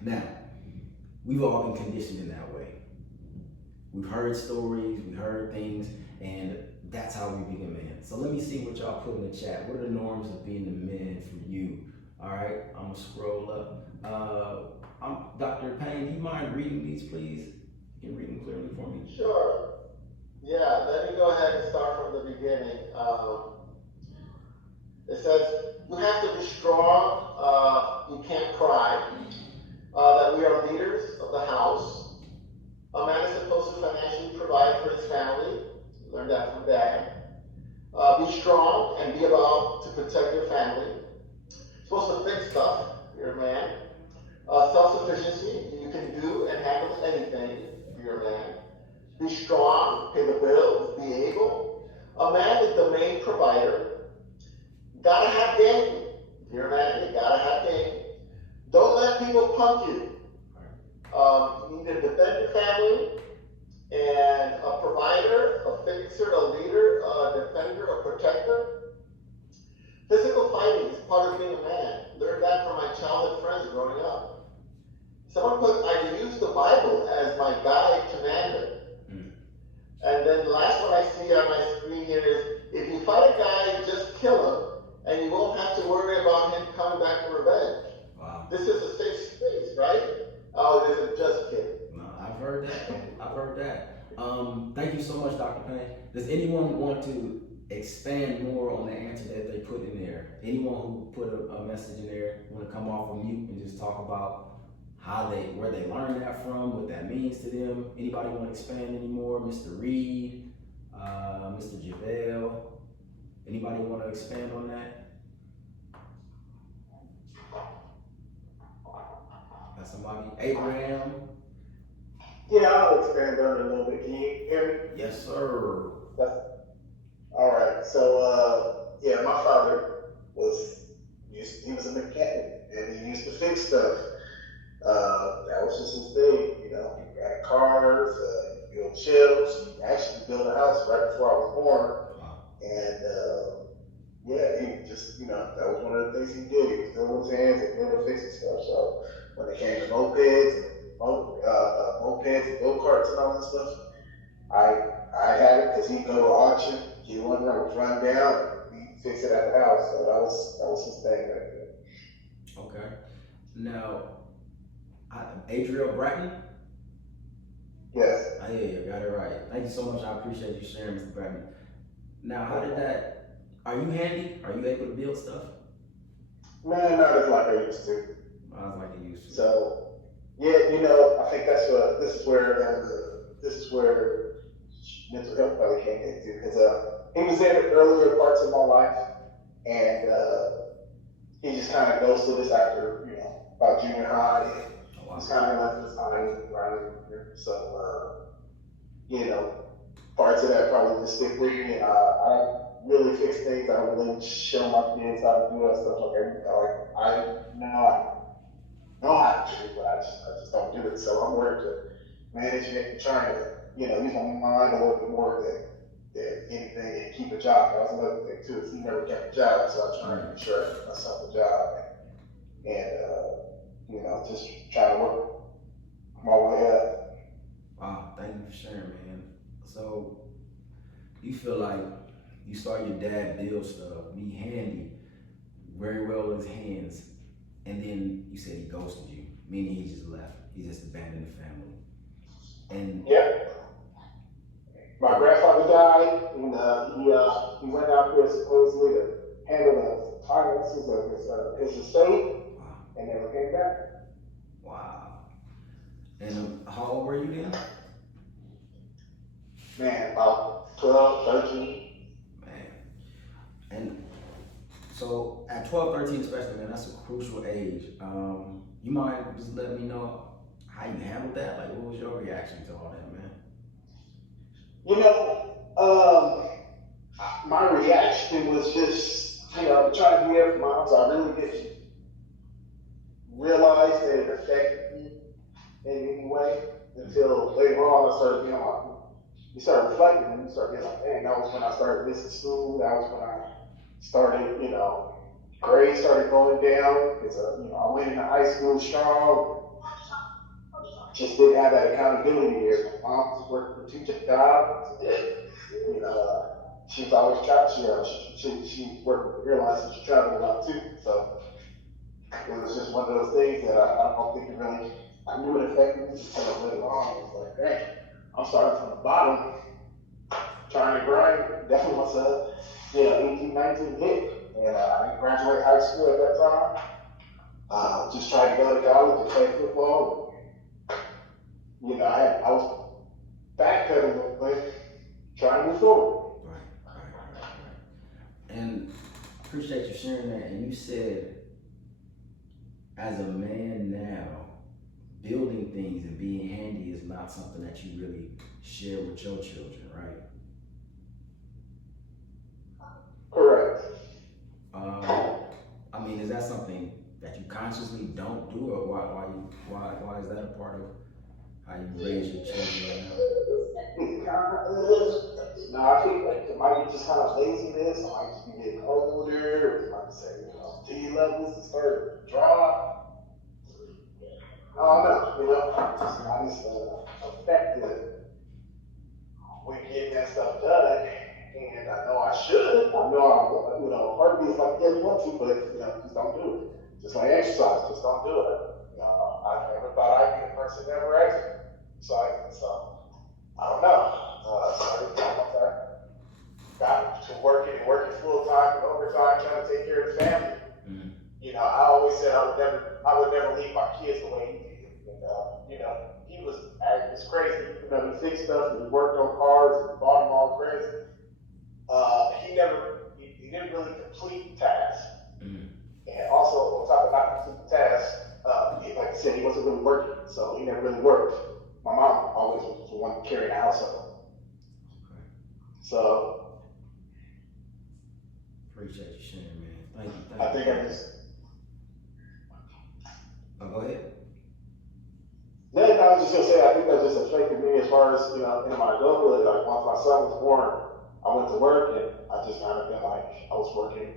Now, we've all been conditioned in that way. We've heard stories, we've heard things, and that's how we become men. So let me see what y'all put in the chat. What are the norms of being a man for you? All right, I'm gonna scroll up. Dr. Payne, do you mind reading these, please? You can read them clearly for me. Sure. Yeah, let me go ahead and start from the beginning. It says, you have to be strong, you can't cry, that we are leaders of the house. A man is supposed to financially provide for his family. Learned that from Dad. Be strong and be about to protect your family. Supposed to fix stuff. You're a man. Self-sufficiency. You can do and handle anything. You're a man. Be strong. Pay the bills. Be able. A man is the main provider. Gotta have game. You're a man. You gotta have game. Don't let people punk you. You need to defend your family. And a provider, a fixer, a leader, a defender, a protector. Physical fighting is part of being a man. Learned that from my childhood friends growing up. Someone put, I use the Bible as my guide to manhood. And then the last one I see on my screen here is, if you fight a guy, just kill him, and you won't have to worry about him coming back for revenge. Wow. This is a safe space, right? Oh, this is just kidding. No, I've heard that. I've heard that. Thank you so much, Dr. Payne. Does anyone want to expand more on the answer that they put in there? Anyone who put a message in there want to come off of mute and just talk about where they learned that from, what that means to them? Anybody want to expand anymore? Mr. Reed, Mr. JaVale. Anybody want to expand on that? Got somebody? Abraham? Yeah, I'll expand on it a little bit. Can you hear me? Yes, sir. All right. So, yeah, my father he was a mechanic, and he used to fix stuff. That was just his thing, you know. He got cars, he built shelves. He actually built a house right before I was born. Wow. And, yeah, he just, you know, that was one of the things he did. He was doing with his hands and fixing stuff. So, when it came to mopeds and go-karts and all that stuff, I had it because he'd go to auction, he would run down, and he'd fix it at the house. So that was his thing back then. Okay. Now, Adriel Bratton? Yes. Yeah, you got it right. Thank you so much. I appreciate you sharing, Mr. Bratton. Now, are you handy? Are you able to build stuff? Man, not as like I used to. I was like you used to. So, yeah, you know, I think this is where mental health probably came into, because he was in earlier parts of my life, and he just kind of ghosted us after, you know, about junior high, and just kind of left us around here. So, you know, parts of that probably just stick with me. I don't really fix things. I don't really show my kids how to do that stuff. I know how to do it, but I just don't do it. So I'm working to manage it and trying to, you know, use my mind a little bit more than anything and keep a job. That was another thing too, is he never kept a job, so I was trying to make sure I get myself a job and you know, just trying to work my way up. Wow, thank you for sharing, man. So, you feel like you saw your dad build stuff, be handy, very well with his hands, and then you said he ghosted you, meaning he just left. He just abandoned the family. And yeah, my grandfather died, and he went out there supposedly to handle the finances of his estate, wow. And never came back. Wow. And how old were you then? Man, about 12, 13. Man. And so at 12, 13 especially, man, that's a crucial age. You mind just letting me know how you handled that? Like, what was your reaction to all that, man? You know, my reaction was just, you know, trying to be there for my mom, so I really didn't realize that it affected me in any way until later on I started, you know, you start reflecting and you start being like, dang, that was when I started missing school, that was when I started, you know, grades started going down, because, you know, I went into high school strong, just didn't have that accountability here. My mom was working a teacher job, you know, she was always traveling, she worked with airlines, so she traveled a lot too, so it was just one of those things that I don't think it really, I knew it affected me until later on. It was like, dang, I'm starting from the bottom, trying to grind. Definitely once 18, 19 hit, and I didn't graduate high school at that time. Just trying to go to college and play football. You know, I was backpedaling a little bit, trying to move forward. Right. And appreciate you sharing that. And you said, as a man now, building things and being handy is not something that you really share with your children, right? Correct. I mean, is that something that you consciously don't do, or why is that a part of how you raise your children now? No, I think like it might be just kind of laziness. I might just be getting older. It might say, you know, D levels start to drop. I don't know, you know. I just affected with getting that stuff done. And I know I should. I know I'm, you know, part of me is like, yeah, you want to, but, you know, just don't do it. Just like exercise, just don't do it. You know, I never thought I'd be the person that never exercised. So, I don't know. Once I got to working full time and overtime, trying to take care of the family. Mm-hmm. You know, I always said I would never leave my kids the way he did. And, you know, he was crazy. You know, he fixed stuff and he worked on cars and bought them all crazy. He didn't really complete tasks. Mm-hmm. And also, on top of not completing tasks, like I said, he wasn't really working, so he never really worked. My mom always was the one carrying the household. Okay. So. Appreciate you sharing, man. Thank you. I think I just. Oh, go ahead. No, I was just gonna say, I think that just affected me as far as, you know, in my adulthood. Like once my son was born, I went to work and I just kind of felt like I was working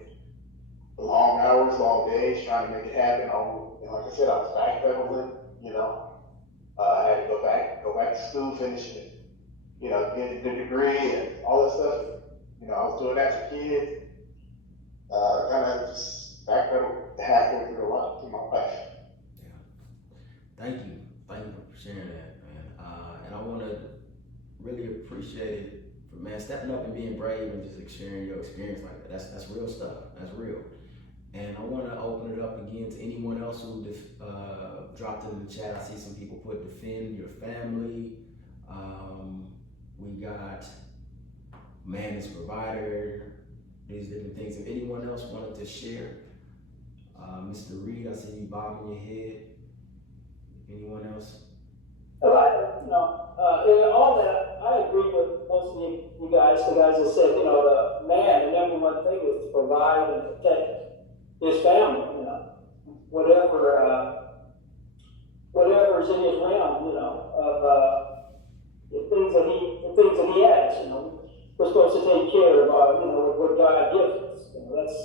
long hours, long days trying to make it happen. And like I said, I was backpedaling, I had to go back to school, finish it, get the degree and all that stuff. I was doing that for kids. Kind of just backpedaled halfway through my life. Yeah. Thank you for sharing that, man. And I want to really appreciate it for stepping up and being brave and just sharing your experience like that. That's real stuff. That's real. And I want to open it up again to anyone else who dropped in the chat. I see some people put defend your family. We got man is provider. These different things. If anyone else wanted to share, Mr. Reed, I see you bobbing your head. Anyone else? In all that, I agree with most of you guys. The guys that said, the man, the number one thing is to provide and protect his family. Whatever is in his realm, of the things that he has. We're supposed to take care of, what God gives us.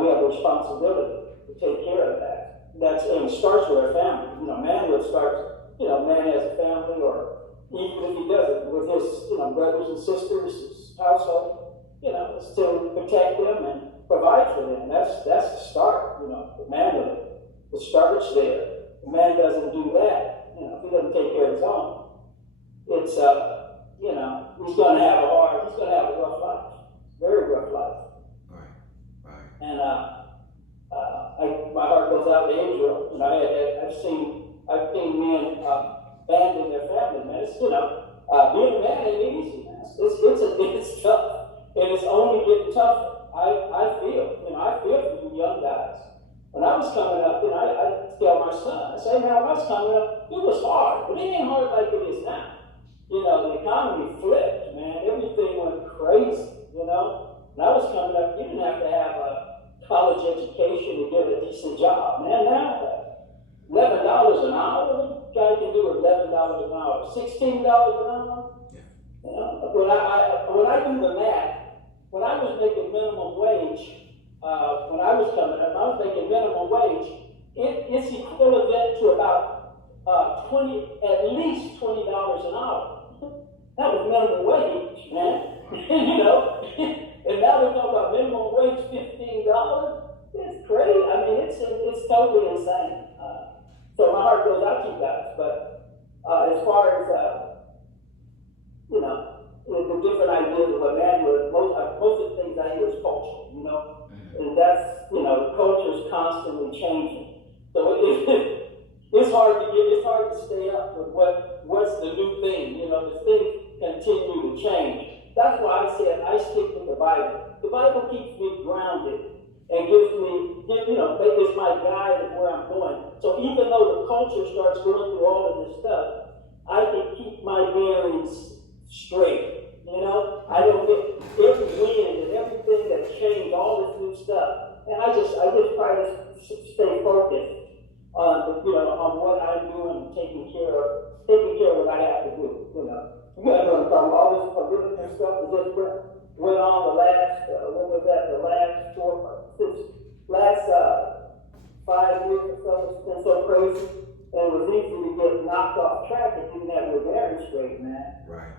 We have a responsibility to take care of that. And it starts with our family. Manhood starts. Man has a family, or even if he doesn't, with his, brothers and sisters, his household, it's to protect them and provide for them. That's the start. The manhood. It starts there. The man doesn't do that. If he doesn't take care of his own, it's he's going to have a rough life, very rough life. Right. And my heart goes out to Israel. I've seen men abandon their family, man. It's, being a man ain't easy, man. It's tough, and it's only getting tougher. I feel for you young guys. When I was coming up, I tell my son, I say, man, when I was coming up, it was hard, but it ain't hard like it is now. The economy flipped, man. Everything went crazy, When I was coming up, you didn't have to have a college education to get a decent job, man. Now, $11 an hour, guy can do $11 an hour, $16 an hour. Yeah. When I do the math, when I was making minimum wage, when I was coming up, I was making minimum wage. It's equivalent to about at least $20 an hour. That was minimum wage, man. And now we're talking about minimum wage $15. It's crazy. I mean, it's totally insane. So my heart goes out to you guys. But as far as the different ideas of a manhood, most of the things I hear is cultural. And that's the culture is constantly changing. So it's hard to stay up with what's the new thing. The things continue to change. That's why I said I stick with the Bible. The Bible keeps me grounded and gives me, is my guide of where I'm going. So even though the culture starts going through all of this stuff, I can keep my bearings straight. I don't get every wind and everything that's changed, all this new stuff. And I just try to stay focused on what I'm doing and taking care of what I have to do. You guys know what I'm talking about. All this political stuff that just went on the last, the last 5 years or so. It's been so crazy. And it was easy to get knocked off track if you didn't have your bearings straight, man. Right.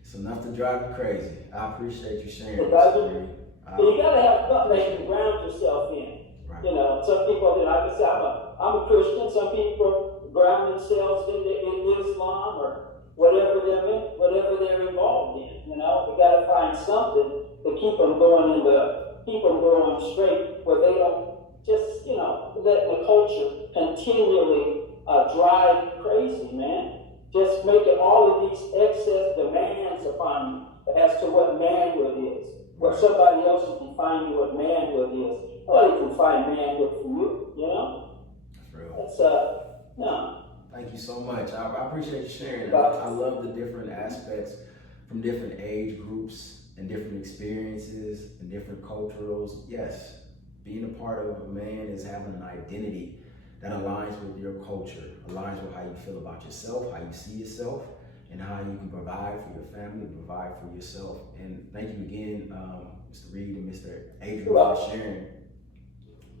It's enough to drive you crazy. I appreciate you sharing. It doesn't. You gotta have something that you can ground yourself in. Right. Some people, I can say I'm a Christian. Some people ground themselves in Islam or whatever they're involved in. You gotta find something to keep them going straight, where they don't just let the culture continually drive you crazy, man. Just making all of these excess demands upon you as to what manhood is. What somebody else is defining what manhood is. Nobody can find manhood for you, That's real. That's, no. Thank you so much. I appreciate you sharing. I love the different aspects from different age groups and different experiences and different cultures. Yes, being a part of a man is having an identity that aligns with your culture, aligns with how you feel about yourself, how you see yourself, and how you can provide for your family, provide for yourself. And thank you again, Mr. Reed and Mr. Adrian, for sharing.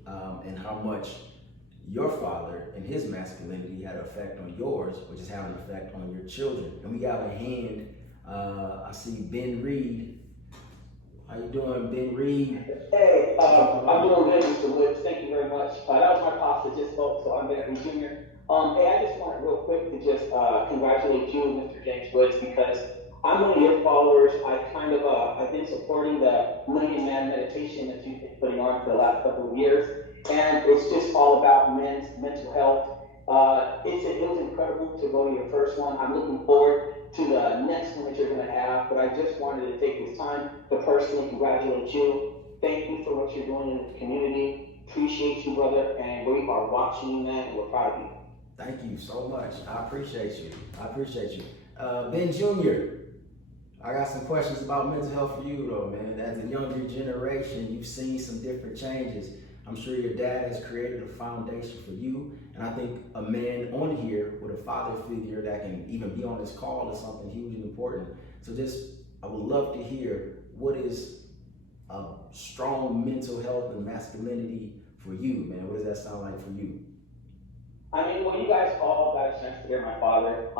and how much your father and his masculinity had an effect on yours, which is having an effect on your children. And we got a hand. I see Ben Reed. How you doing, Ben Reed? Hey, I'm doing good, Mr. Woods. Thank you very much. That was my pops that just spoke, so I'm Ben Reed Jr. Hey, I just wanted real quick to just congratulate you, Mr. James Woods, because I'm one of your followers. I've been supporting the Million Man meditation that you've been putting on for the last couple of years, and it's just all about men's mental health. It was incredible to go to your first one. I'm looking forward to the next one that you're going to have, but I just wanted to take this time to personally congratulate you. Thank you for what you're doing in the community. Appreciate you, brother, and we are watching you, man, and we're proud of you. Thank you so much. I appreciate you. Ben Jr., I got some questions about mental health for you, though, man. As a younger generation, you've seen some different changes. I'm sure your dad has created a foundation for you, and I think a man on here with a father figure that can even be on this call is something huge and important. So I would love to hear, what is a strong mental health and masculinity for you, man? What does that sound like for you? I mean, well, you guys all got a chance to hear my father.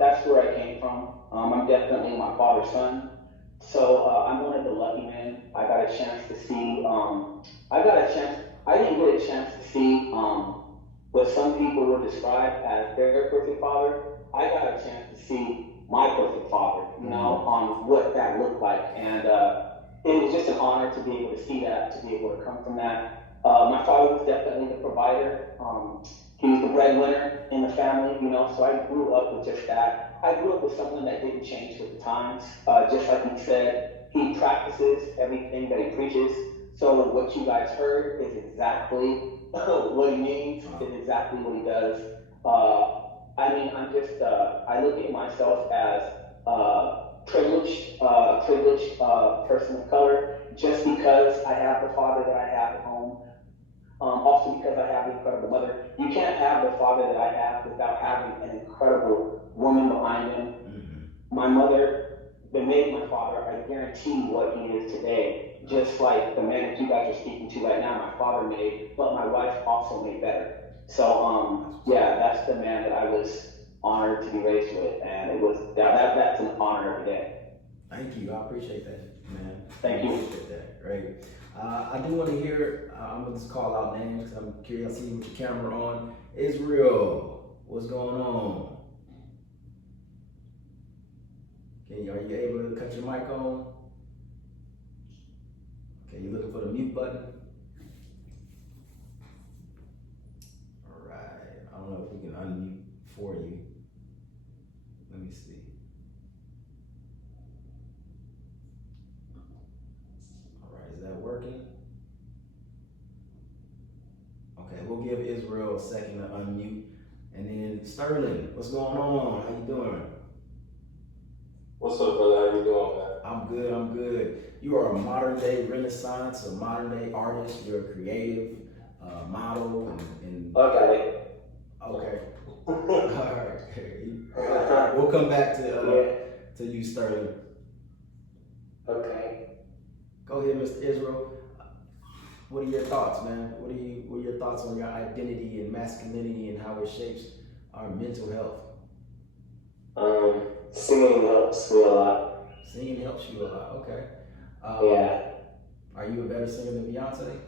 That's where I came from. I'm definitely my father's son. So I'm one of the lucky men. I didn't get a chance to see what some people would describe as their perfect father. I got a chance to see my perfect father, what that looked like. And it was just an honor to be able to see that, to be able to come from that. My father was definitely the provider. He was the breadwinner in the family, so I grew up with just that. I grew up with someone that didn't change with the times. Just like he said, he practices everything that he preaches. So what you guys heard is exactly what he means, is exactly what he does. I look at myself as a privileged person of color, just because I have the father that I have at home. Also because I have an incredible mother. You can't have the father that I have without having an incredible woman behind him. Mm-hmm. My mother that made my father, I guarantee what he is today, just like the man that you guys are speaking to right now, my father made, but my wife also made better. So that's the man that I was honored to be raised with, and it was that's an honor every day. Thank you. I appreciate that, man. Thank you. I appreciate that. Great. I do want to hear, I'm going to just call out names because I'm curious to see with your camera on. Israel, what's going on? Are you able to cut your mic on? Okay, you looking for the mute button? All right. I don't know if we can unmute for you. Let me see. Is that working? Okay, we'll give Israel a second to unmute. And then Sterling, what's going on? How you doing? What's up, brother? How you doing, man? I'm good. You are a modern day renaissance, a modern day artist. You're a creative model and Okay. All right. We'll come back to you, Sterling. Okay. Go ahead, Mr. Israel. What are your thoughts, man? What are your thoughts on your identity and masculinity and how it shapes our mental health? Singing helps me a lot. Singing helps you a lot. Okay. Yeah. Are you a better singer than Beyonce?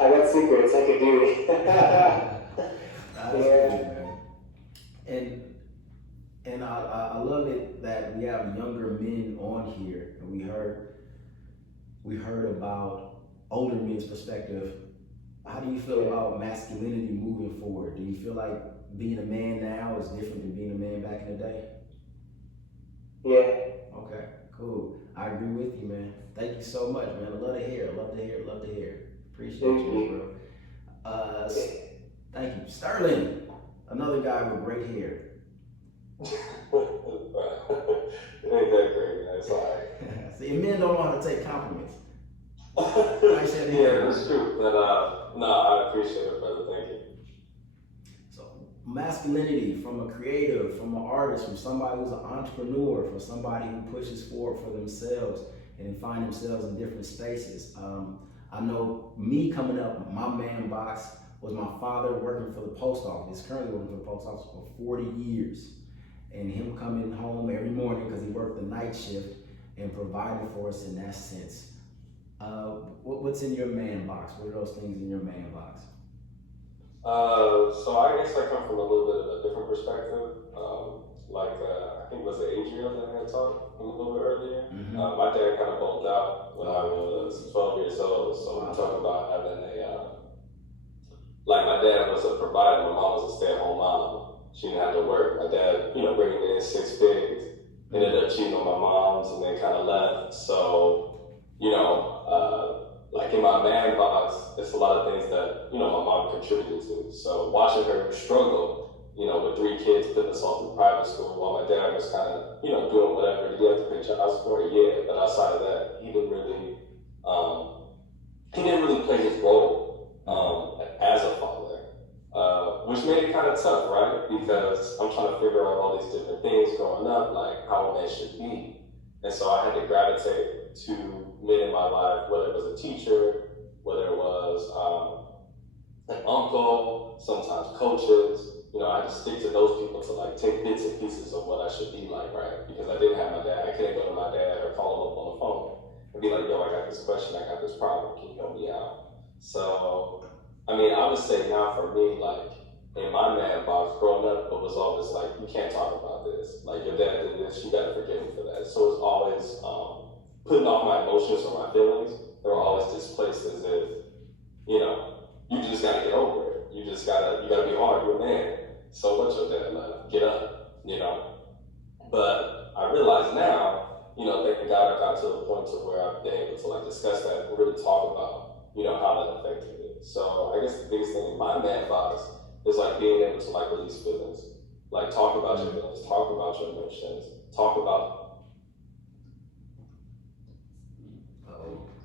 I got secrets. I could do it. That's cool, man. And I love it that we have younger men on here, and we heard about older men's perspective. How do you feel about masculinity moving forward? Do you feel like being a man now is different than being a man back in the day? Yeah. Okay, cool. I agree with you, man. Thank you so much, man. I love to hear. Appreciate you, bro. Thank you. Sterling, another guy with great hair. It ain't that great, man. It's all right. See, men don't know how to take compliments. Yeah, that's true. But no, I appreciate it, brother. Thank you. So, masculinity from a creative, from an artist, from somebody who's an entrepreneur, from somebody who pushes forward for themselves and find themselves in different spaces. I know me coming up, my man box was my father working for the post office, currently working for the post office for 40 years. And him coming home every morning because he worked the night shift and providing for us in that sense. What's in your man box? What are those things in your man box? So I guess I come from a little bit of a different perspective. I think it was Adrian that I had talked a little bit earlier. Mm-hmm. My dad kind of bulked out when I was 12 years old. So we talk about having my dad was a provider. My mom was a stay-at-home mom. She didn't have to work. My dad, bringing in 6 pigs, ended up cheating on my mom's and then kind of left. So, in my man box, it's a lot of things that, my mom contributed to. So watching her struggle, with 3 kids, putting us all through private school while my dad was kind of, doing whatever. Did he have to pay child support? Yeah, but outside of that, he didn't really play his role as a father, which made it kind of tough, right? Because I'm trying to figure out all these different things growing up, like how a man should be. And so I had to gravitate to men in my life, whether it was a teacher, whether it was an uncle, sometimes coaches. I had to stick to those people to take bits and pieces of what I should be like, right? Because I didn't have my dad. I couldn't go to my dad or call him up on the phone and be like, yo, I got this question, I got this problem, can you help me out? So, I would say now for me, in my man box, growing up, it was always you can't talk about this. Your dad did this, you gotta forgive me for that. So it's always putting off my emotions or my feelings. They were always displaced as if, you just gotta get over it. You gotta be hard, you're a man. So what's your dad left? Get up, But I realize now, thank God I got to the point to where I've been able to discuss that and really talk about, how that affected me. So I guess the biggest thing in my man box is being able to release feelings. Talk about your feelings, talk about your emotions, talk about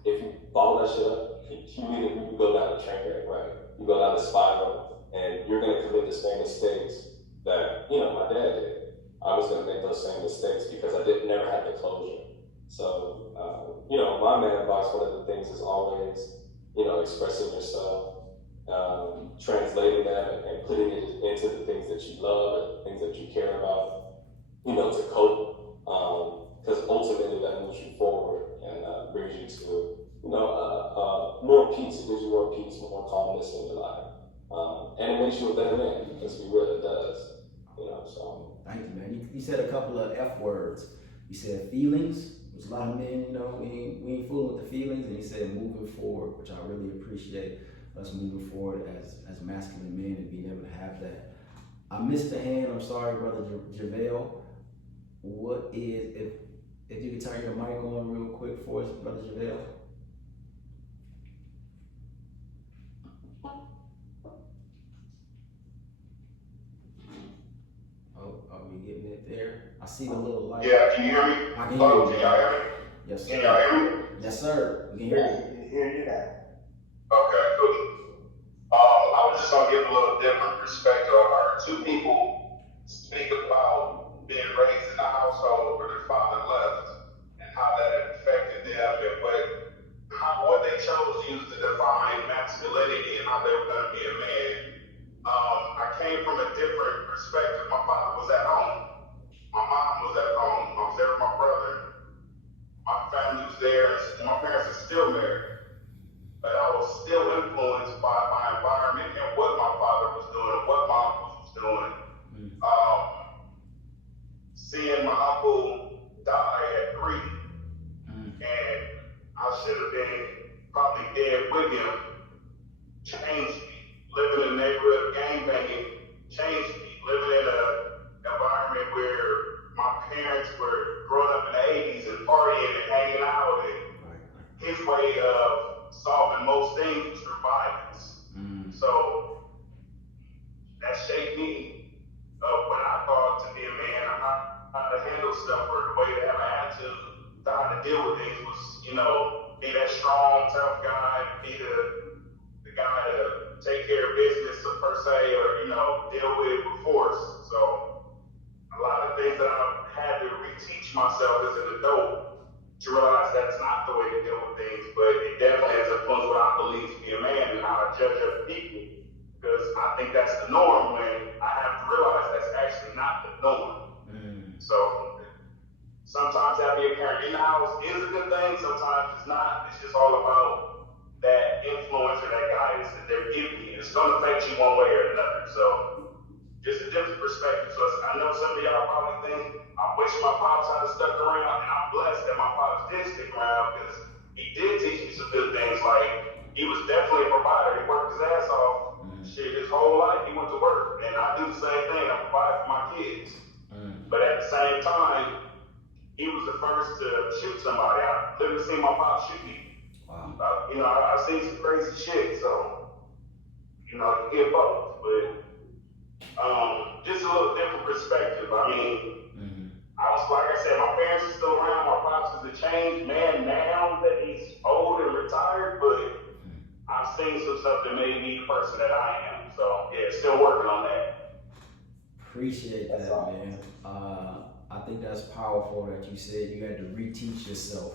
if you bottle that shit up, you go down the train wreck, right? You go down the spiral, and you're gonna commit the same mistakes that my dad did. I was gonna make those same mistakes because I never had the closure. So my man box, one of the things is always expressing yourself, translating that and putting it into the things that you love and things that you care about, to cope. Because ultimately that moves you forward and brings you to, more peace. It gives you more peace, more calmness in your life. And it makes you a better man. Let's be real, it does. So. Thank you, man. You said a couple of F words. You said feelings, which a lot of men, we ain't fooling with the feelings. And you said moving forward, which I really appreciate. Us moving forward as masculine men and being able to have that. I missed the hand. I'm sorry, brother JaVale. What is if you could turn your mic on real quick for us, brother JaVale? Oh, are we getting it there? I see the little light. Yeah, can you hear me? I can hear you. Can y'all hear me? Yes, sir. Can y'all hear me? Yes, sir. We can hear you. Hear you now. Okay, cool. I was just gonna give a little different perspective. I heard 2 people speak about being raised in a household where their father left and how that affected them and what they chose to use to define masculinity and how they were gonna be a man. I came from a different perspective. My father was at home. My mom was at home. I was there with my brother. My family was there. My parents are still married. But I was still influenced by my environment and what my father was doing and what my uncle was doing. Seeing my uncle die at 3, and I should have been probably dead with him, changed me. Living in a neighborhood of gangbanging changed me. Living in an environment where my parents were growing up in the 80s and partying and hanging out, and his way of solving most things was through violence. So that shaped me what I thought to be a man, how to handle stuff, or the way to have an attitude, how to deal with things was, be that strong, tough guy, be the guy to take care of business per se, or deal with it with force. So a lot of things that I had to reteach myself as an adult to realize that's not the way to deal with things, but it definitely has influenced what I believe to be a man and how I judge other people. Because I think that's the norm when I have to realize that's actually not the norm. So sometimes having a parent in the house is a good thing, sometimes it's not. It's just all about that influence or that guidance that they're giving you. It's going to affect you one way or another. So just a different perspective. So I know some of y'all probably think, I wish my pops had stuck around, and I'm blessed that my pops did stick around because he did teach me some good things. Like, he was definitely a provider. He worked his ass off. Shit, his whole life he went to work, and I do the same thing. I provide for my kids. But at the same time, he was the first to shoot somebody. I literally seen my pop shoot people. Wow. I've seen some crazy shit, so you get both. But just a little different perspective. I mean, I was, like I said, my parents are still around. My pops is a changed man now that he's old and retired, but I've seen some stuff that made me the person that I am. So, yeah, still working on that. Appreciate that, man. I think that's powerful that you said you had to reteach yourself.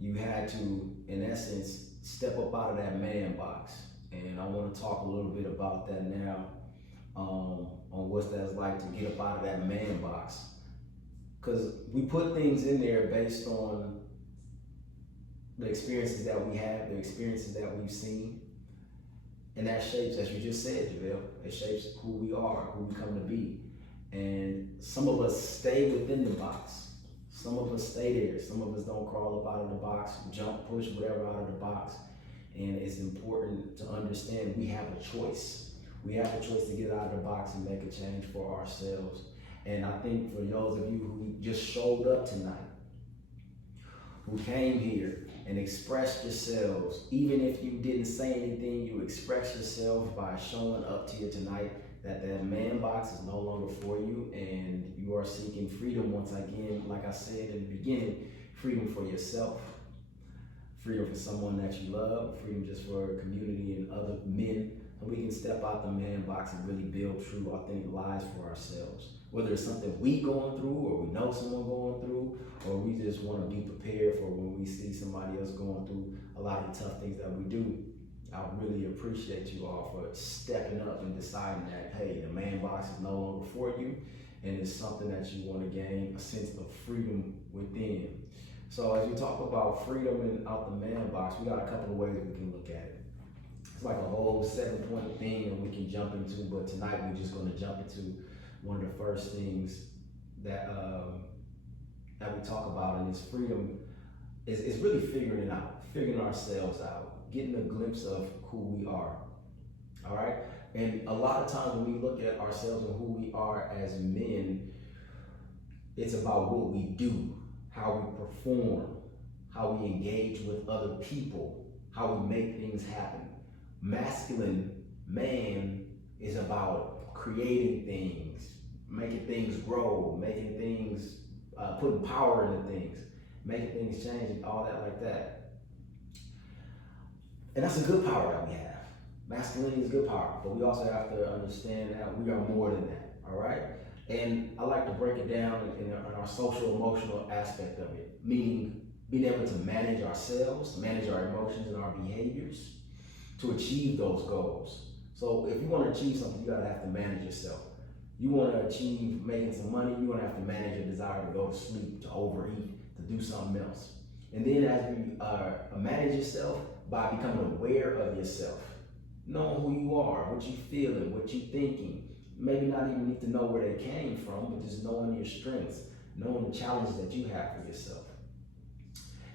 You had to, in essence, step up out of that man box. And I want to talk a little bit about that now, on what that's like to get up out of that man box. Because we put things in there based on the experiences that we have, the experiences that we've seen. And that shapes, as you just said, JaVale, it shapes who we are, who we come to be. And some of us stay within the box. Some of us stay there. Some of us don't crawl up out of the box, jump, push, whatever out of the box. And it's important to understand we have a choice. We have a choice to get out of the box and make a change for ourselves. And I think for those of you who just showed up tonight, who came here and expressed yourselves, even if you didn't say anything, you expressed yourself by showing up to you tonight, that man box is no longer for you, and you are seeking freedom once again, like I said in the beginning, freedom for yourself, freedom for someone that you love, freedom just for a community and other men, so we can step out the man box and really build true, authentic lives for ourselves. Whether it's something we going through, or we know someone going through, or we just want to be prepared for when we see somebody else going through a lot of the tough things that we do. I really appreciate you all for stepping up and deciding that, hey, the man box is no longer for you, and it's something that you want to gain a sense of freedom within. So as we talk about freedom and out the man box, we got a couple of ways we can look at it. It's like a whole 7-point thing that we can jump into, but tonight we're just going to jump into one of the first things that we talk about, and it's freedom. Is really figuring it out, figuring ourselves out, getting a glimpse of who we are. All right, and a lot of times when we look at ourselves and who we are as men, it's about what we do, how we perform, how we engage with other people, how we make things happen. Masculine man is about creating things, making things grow, making things, putting power into things, making things change and all that like that. And that's a good power that we have. Masculinity is good power, but we also have to understand that we are more than that, all right? And I like to break it down in our social emotional aspect of it, meaning being able to manage ourselves, manage our emotions and our behaviors to achieve those goals. So if you want to achieve something, you gotta have to manage yourself. You want to achieve making some money, you're going to have to manage your desire to go to sleep, to overeat, to do something else. And then as you manage yourself by becoming aware of yourself, knowing who you are, what you're feeling, what you're thinking. Maybe not even need to know where they came from, but just knowing your strengths, knowing the challenges that you have for yourself.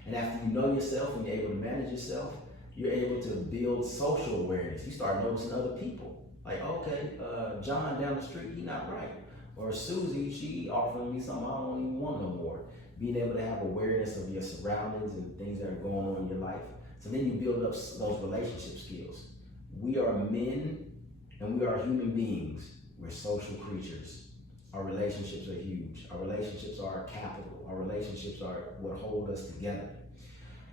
And after you know yourself and you're able to manage yourself, you're able to build social awareness. You start noticing other people. Like, okay, John down the street, he not right. Or Susie, she offering me something I don't even want no more. Being able to have awareness of your surroundings and things that are going on in your life. So then you build up those relationship skills. We are men and we are human beings. We're social creatures. Our relationships are huge. Our relationships are our capital. Our relationships are what hold us together.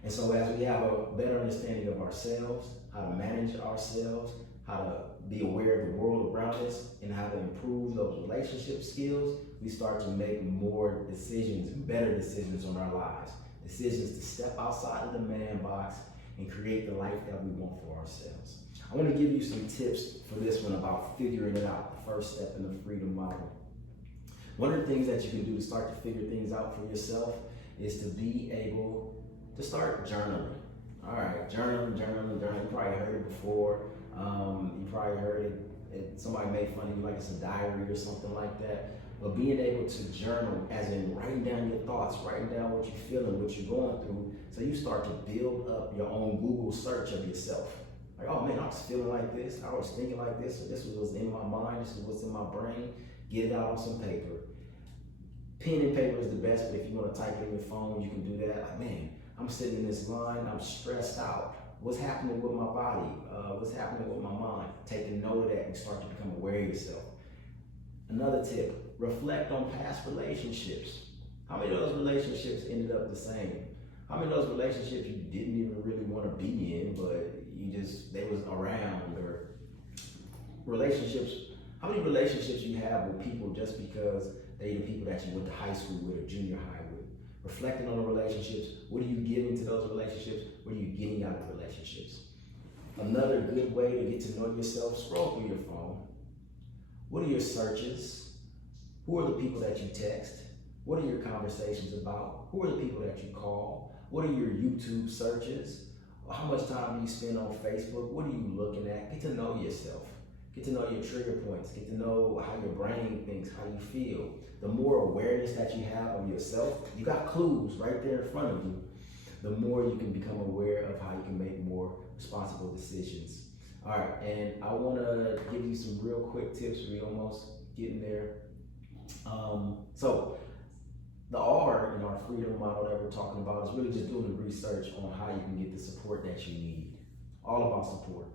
And so as we have a better understanding of ourselves, how to manage ourselves, how to be aware of the world around us, and how to improve those relationship skills, we start to make more decisions, better decisions on our lives. decisions to step outside of the man box and create the life that we want for ourselves. I want to give you some tips for this one about figuring it out, the first step in the freedom model. One of the things that you can do to start to figure things out for yourself is to be able to start journaling. All right, journaling. You probably heard it before. You probably heard it, somebody made fun of you like it's a diary or something like that. But being able to journal, as in writing down your thoughts, writing down what you're feeling, what you're going through, so you start to build up your own Google search of yourself. Like, oh man, I was feeling like this, I was thinking like this, or this was what's in my mind, this is what's in my brain. Get it out on some paper. Pen and paper is the best, but if you want to type it in your phone, you can do that. Like, man, I'm sitting in this line, I'm stressed out. What's happening with my body? What's happening with my mind? Take a note of that and start to become aware of yourself. Another tip, reflect on past relationships. How many of those relationships ended up the same? How many of those relationships you didn't even really want to be in, but they was around? Or relationships, how many relationships you have with people just because they're the people that you went to high school with or junior high with? Reflecting on the relationships, what are you giving to those relationships? What are you getting out of relationships? Another good way to get to know yourself, scroll through your phone. What are your searches? Who are the people that you text? What are your conversations about? Who are the people that you call? What are your YouTube searches? How much time do you spend on Facebook? What are you looking at? Get to know yourself. Get to know your trigger points. Get to know how your brain thinks, how you feel. The more awareness that you have of yourself, you got clues right there in front of you, the more you can become aware of how you can make more responsible decisions. All right, and I want to give you some real quick tips. We're almost getting there. So the R in our freedom model that we're talking about is really just doing the research on how you can get the support that you need. All about support.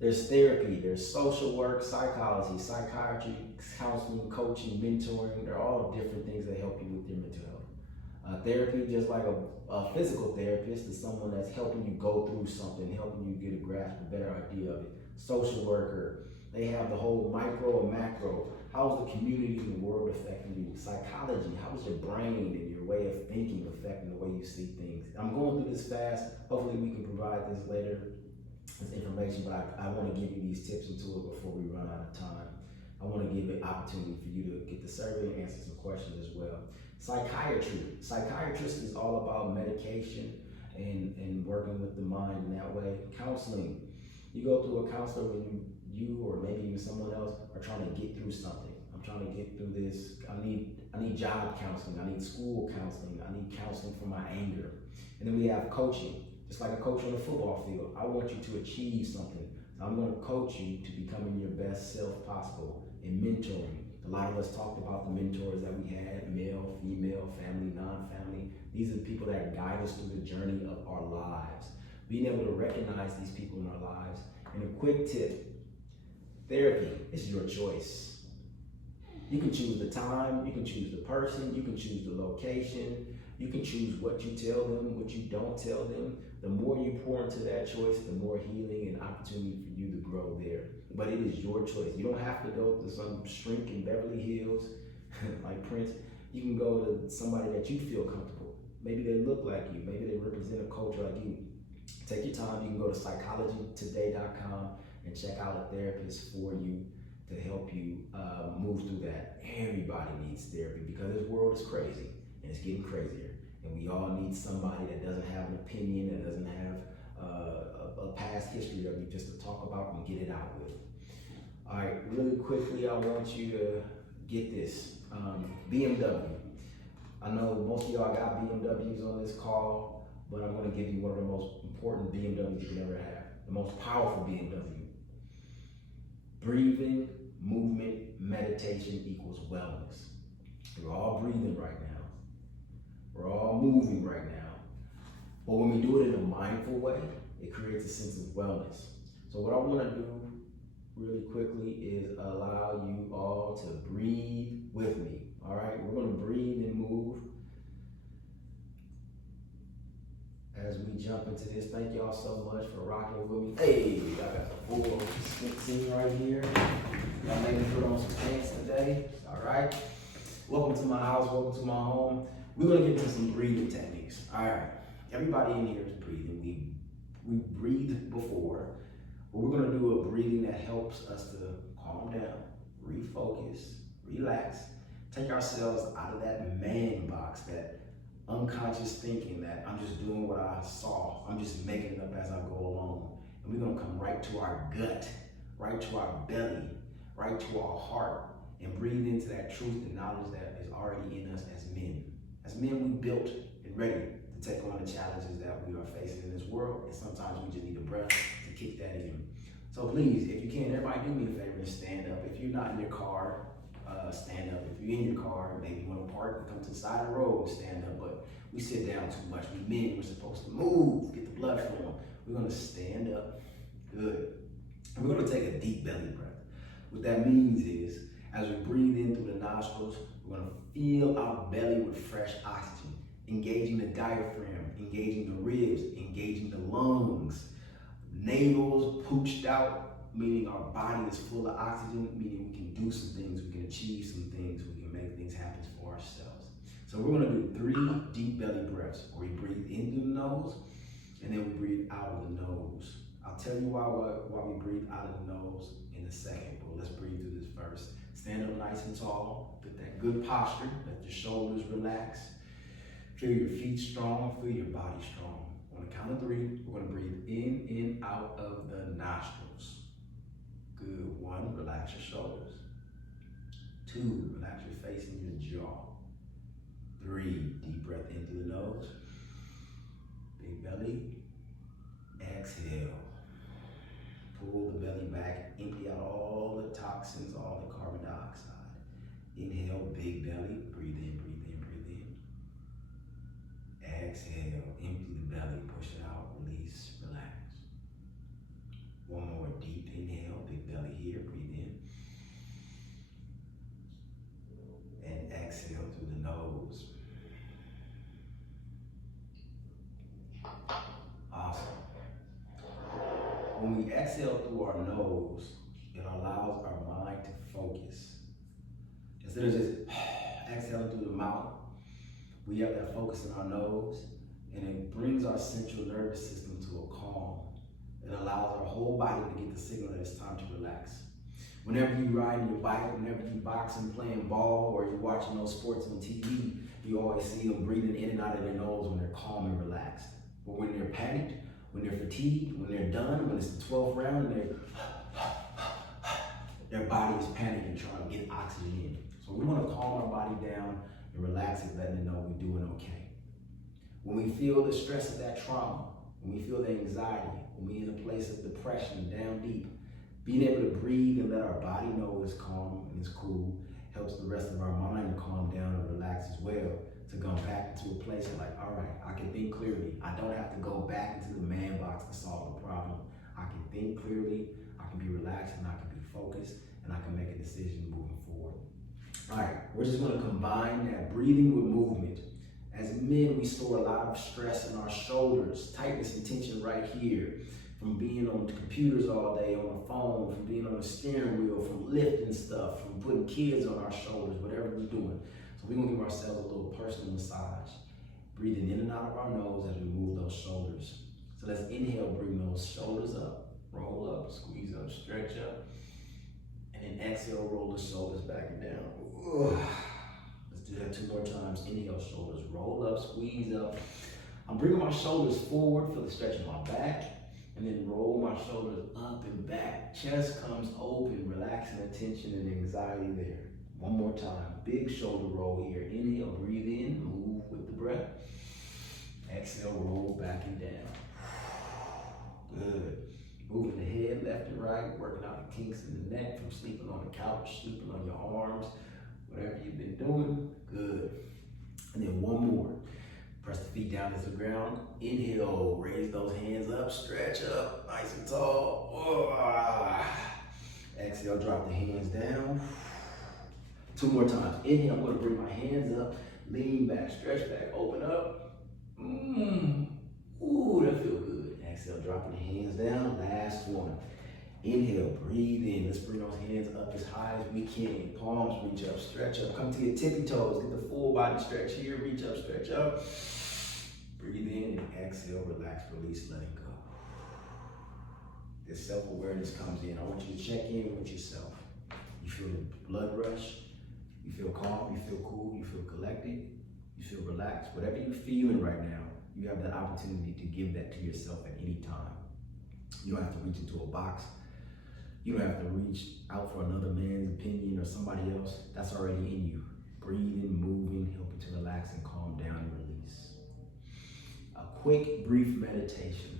There's therapy, there's social work, psychology, psychiatry, counseling, coaching, mentoring. They're all different things that help you with your mental health. Therapy, just like a physical therapist, is someone that's helping you go through something, helping you get a grasp, a better idea of it. Social worker, they have the whole micro and macro. How's the community and the world affecting you? Psychology, how is your brain and your way of thinking affecting the way you see things? I'm going through this fast. Hopefully we can provide this later, this information, but I want to give you these tips and tools before we run out of time. I want to give an opportunity for you to get the survey and answer some questions as well. Psychiatry. Psychiatrist is all about medication and working with the mind in that way. Counseling. You go through a counselor when you or maybe even someone else are trying to get through something. I'm trying to get through this. I need job counseling. I need school counseling. I need counseling for my anger. And then we have coaching. Just like a coach on the football field. I want you to achieve something. So I'm going to coach you to becoming your best self possible. And mentoring. A lot of us talked about the mentors that we had, male, female, family, non-family. These are the people that guide us through the journey of our lives. Being able to recognize these people in our lives. And a quick tip, therapy is your choice. You can choose the time, you can choose the person, you can choose the location, you can choose what you tell them, what you don't tell them. The more you pour into that choice, the more healing and opportunity for you to grow there. But it is your choice. You don't have to go to some shrink in Beverly Hills like Prince. You can go to somebody that you feel comfortable. Maybe they look like you. Maybe they represent a culture like you. Take your time. You can go to psychologytoday.com and check out a therapist for you to help you move through that. Everybody needs therapy because this world is crazy and it's getting crazier. And we all need somebody that doesn't have an opinion, that doesn't have a past history of you just to talk about and get it out with. All right, really quickly, I want you to get this. BMW. I know most of y'all got BMWs on this call, but I'm going to give you one of the most important BMWs you can ever have. The most powerful BMW. Breathing, movement, meditation equals wellness. We're all breathing right now. We're all moving right now. But when we do it in a mindful way, it creates a sense of wellness. So what I want to do really quickly is allow you all to breathe with me. All right, we're going to breathe and move as we jump into this. Thank y'all so much for rocking with me. Hey, I got the full scene right here. Y'all made me put on some pants today. All right. Welcome to my house. Welcome to my home. we're gonna get into some breathing techniques. All right, everybody in here is breathing. We breathed before, but we're gonna do a breathing that helps us to calm down, refocus, relax, take ourselves out of that man box, that unconscious thinking that I'm just doing what I saw, I'm just making it up as I go along. And we're gonna come right to our gut, right to our belly, right to our heart, and breathe into that truth and knowledge that is already in us as men. As men, we built and ready to take on the challenges that we are facing in this world, and sometimes we just need a breath to kick that in. So please, if you can, everybody do me a favor and stand up. If you're not in your car, stand up. If you're in your car, maybe you want to park and come to the side of the road and stand up, but we sit down too much. We men, we're supposed to move, get the blood flowing. We're gonna stand up, good. And we're gonna take a deep belly breath. What that means is, as we breathe in through the nostrils, we're gonna fill our belly with fresh oxygen, engaging the diaphragm, engaging the ribs, engaging the lungs. Navel's pooched out, meaning our body is full of oxygen, meaning we can do some things, we can achieve some things, we can make things happen for ourselves. So we're gonna do 3 deep belly breaths, where we breathe in through the nose, and then we breathe out of the nose. I'll tell you why we breathe out of the nose in a second, but let's breathe through this first. Stand up nice and tall, get that good posture, let your shoulders relax. Feel your feet strong, feel your body strong. On the count of 3, we're gonna breathe in, out of the nostrils. Good, 1, relax your shoulders. 2, relax your face and your jaw. 3, deep breath in through the nose. Big belly. Exhale. Pull the belly back, empty out all the toxins, all the carbon dioxide. Inhale, big belly, breathe in, breathe in, breathe in. Exhale, empty the belly, push it out, release, relax. 1 more deep inhale, big belly here, breathe in. And exhale through the nose. Awesome. When we exhale through our nose, it allows our mind to focus. Instead of just exhaling through the mouth, we have that focus in our nose, and it brings our central nervous system to a calm. It allows our whole body to get the signal that it's time to relax. Whenever you ride your bike, whenever you boxing, playing ball, or you're watching those sports on TV, you always see them breathing in and out of their nose when they're calm and relaxed. But when they're panicked, when they're fatigued, when they're done, when it's the 12th round, their body is panicking, trying to get oxygen in. So we want to calm our body down and relax it, letting it know we're doing okay. When we feel the stress of that trauma, when we feel the anxiety, when we're in a place of depression, down deep, being able to breathe and let our body know it's calm and it's cool helps the rest of our mind to calm down and relax as well, to go back into a place of like, all right, I can think clearly. I don't have to go back into the man box to solve the problem. I can think clearly, I can be relaxed, and I can be focused, and I can make a decision moving forward. All right, we're just gonna combine that breathing with movement. As men, we store a lot of stress in our shoulders, tightness and tension right here, from being on computers all day, on the phone, from being on the steering wheel, from lifting stuff, from putting kids on our shoulders, whatever we're doing. So we're gonna give ourselves a little personal massage, breathing in and out of our nose as we move those shoulders. So let's inhale, bring those shoulders up, roll up, squeeze up, stretch up, and then exhale, roll the shoulders back and down. Ugh. Let's do that 2 more times. Inhale, shoulders roll up, squeeze up. I'm bringing my shoulders forward for the stretch of my back, and then roll my shoulders up and back. Chest comes open, relaxing the tension and anxiety there. 1 more time. Big shoulder roll here. Inhale, breathe in, move with the breath. Exhale, roll back and down. Good. Moving the head left and right, working out the kinks in the neck from sleeping on the couch, sleeping on your arms, whatever you've been doing. Good. And then 1 more. Press the feet down to the ground. Inhale, raise those hands up, stretch up, nice and tall. Oh. Exhale, drop the hands down. 2 more times. Inhale, I'm gonna bring my hands up, lean back, stretch back, open up. Ooh, that feels good. Exhale, dropping the hands down. Last one. Inhale, breathe in. Let's bring those hands up as high as we can. Palms reach up, stretch up. Come to your tippy toes. Get the full body stretch here. Reach up, stretch up. Breathe in and exhale, relax, release, letting go. This self-awareness comes in. I want you to check in with yourself. You feel the blood rush. You feel calm. You feel cool. You feel collected. You feel relaxed. Whatever you're feeling right now, you have the opportunity to give that to yourself at any time. You don't have to reach into a box. You don't have to reach out for another man's opinion or somebody else. That's already in you. Breathing, moving, helping to relax and calm down and release. A quick, brief meditation.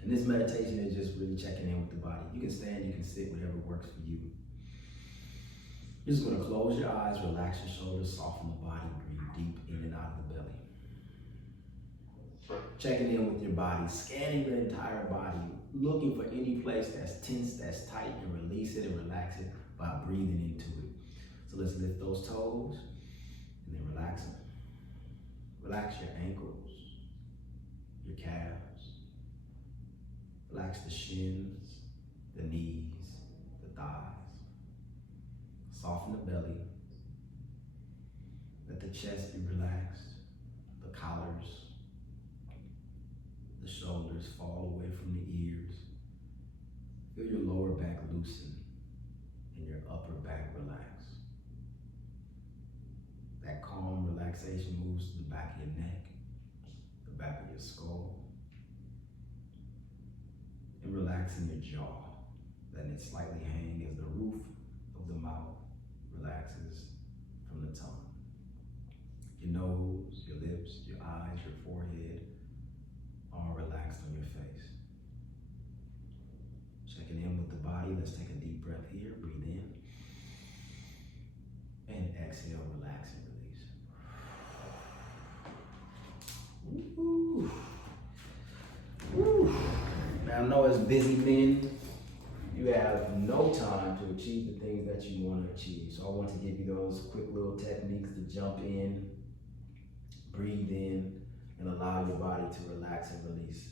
And this meditation is just really checking in with the body. You can stand, you can sit, whatever works for you. You're just going to close your eyes, relax your shoulders, soften the body, breathe deep in and out of the belly. Checking in with your body, scanning the entire body, looking for any place that's tense, that's tight, and release it and relax it by breathing into it. So let's lift those toes and then relax them. Relax your ankles, your calves. Relax the shins, the knees, the thighs. Soften the belly. Let the chest be relaxed, the collars. The shoulders fall away from the ears. Feel your lower back loosen and your upper back relax. That calm relaxation moves to the back of your neck, the back of your skull, and relaxing your jaw, letting it slightly hang as the roof of the mouth relaxes from the tongue. Your nose, your lips, your eyes, your forehead, all relaxed on your face. Checking in with the body. Let's take a deep breath here. Breathe in. And exhale, relax and release. Woo. Woo. Now I know as busy men, you have no time to achieve the things that you want to achieve. So I want to give you those quick little techniques to jump in, breathe in, and allow your body to relax and release.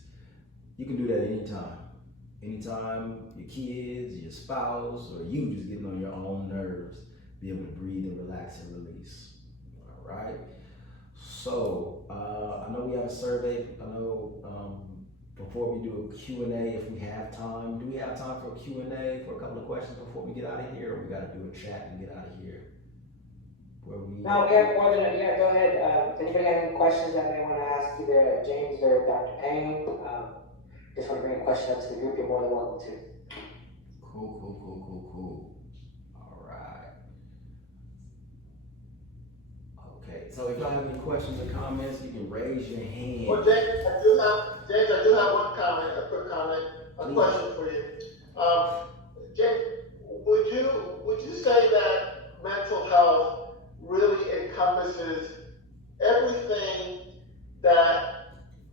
You can do that anytime. Anytime your kids, your spouse, or you just getting on your own nerves, be able to breathe and relax and release. All right? So, I know we have a survey. I know before we do a Q&A, if we have time, do we have time for a Q&A for a couple of questions before we get out of here, or we got to do a chat and get out of here? No, we have more than yeah, go ahead. If anybody has any questions that they want to ask either James or Dr. Payne, just want to bring a question up to the group, you're more than welcome to. Cool. All right. Okay, so if y'all have any questions or comments, you can raise your hand. Well, James, I do have one comment, a quick comment, a question for you. James, would you say that mental health really encompasses everything that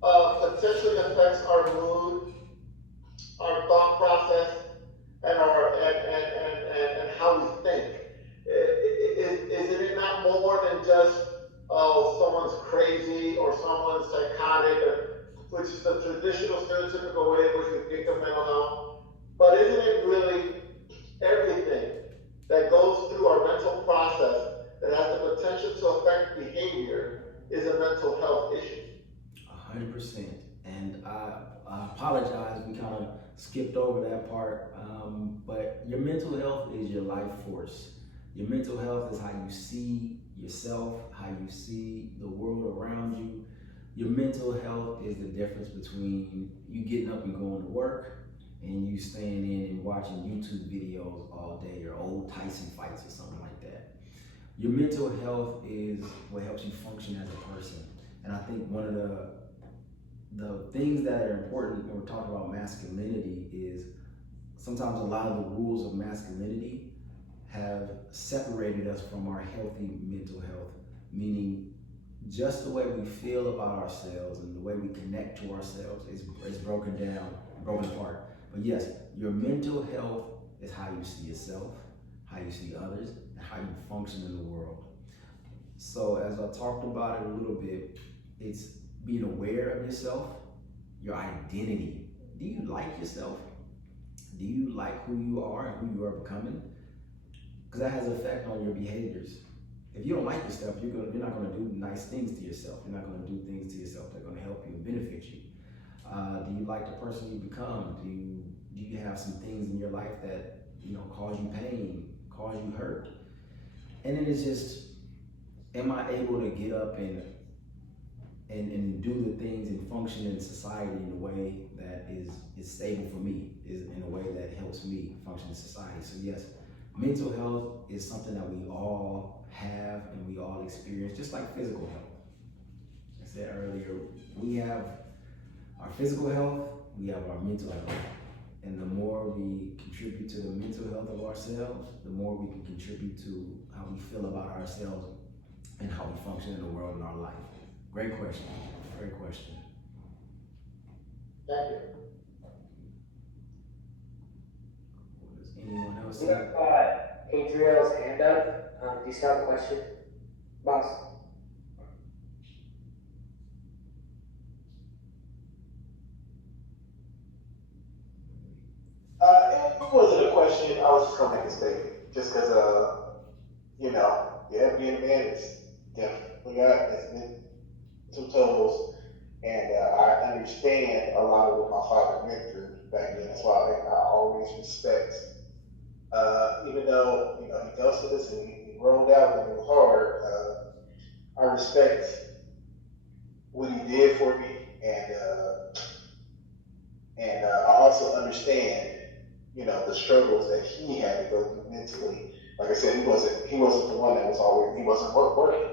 potentially affects our mood, our thought process, and and how we think? Is it not more than just someone's crazy or someone's psychotic, which is the traditional stereotypical way in which we think of mental health? But isn't it really everything that goes through our mental process that has the potential to affect behavior is a mental health issue? 100%. And I apologize, we kind of skipped over that part. But your mental health is your life force. Your mental health is how you see yourself, how you see the world around you. Your mental health is the difference between you getting up and going to work and you staying in and watching YouTube videos all day, or old Tyson fights or something like that. Your mental health is what helps you function as a person. And I think one of the things that are important when we're talking about masculinity is sometimes a lot of the rules of masculinity have separated us from our healthy mental health, meaning just the way we feel about ourselves and the way we connect to ourselves is broken down, broken apart. But yes, your mental health is how you see yourself, how you see others, and how you function in the world. So as I talked about it a little bit, it's being aware of yourself, your identity. Do you like yourself? do you like who you are and who you are becoming? Because that has an effect on your behaviors. If you don't like yourself, you're not going to do nice things to yourself. You're not going to do things to yourself that are going to help you and benefit you. Do you like the person you become? Do you have some things in your life that cause you pain, cause you hurt? And then it's just, am I able to get up and do the things and function in society in a way that is stable for me, is in a way that helps me function in society? So yes, mental health is something that we all have and we all experience, just like physical health. I said earlier, we have our physical health, we have our mental health. And the more we contribute to the mental health of ourselves, the more we can contribute to how we feel about ourselves and how we function in the world in our life. Great question. Great question. Thank you. Does anyone else We have? have Adriel's hand up. Do you still have a question, boss? It wasn't a question. I was just gonna make a statement, just because, being a man is definitely got mental toes, and I understand a lot of what my father went through back then. That's why I always respect, even though he dusted us and he rolled out when it was hard. I respect what he did for me, and I also understand, the struggles that he had to go through mentally. Like I said, he wasn't the one that he wasn't working,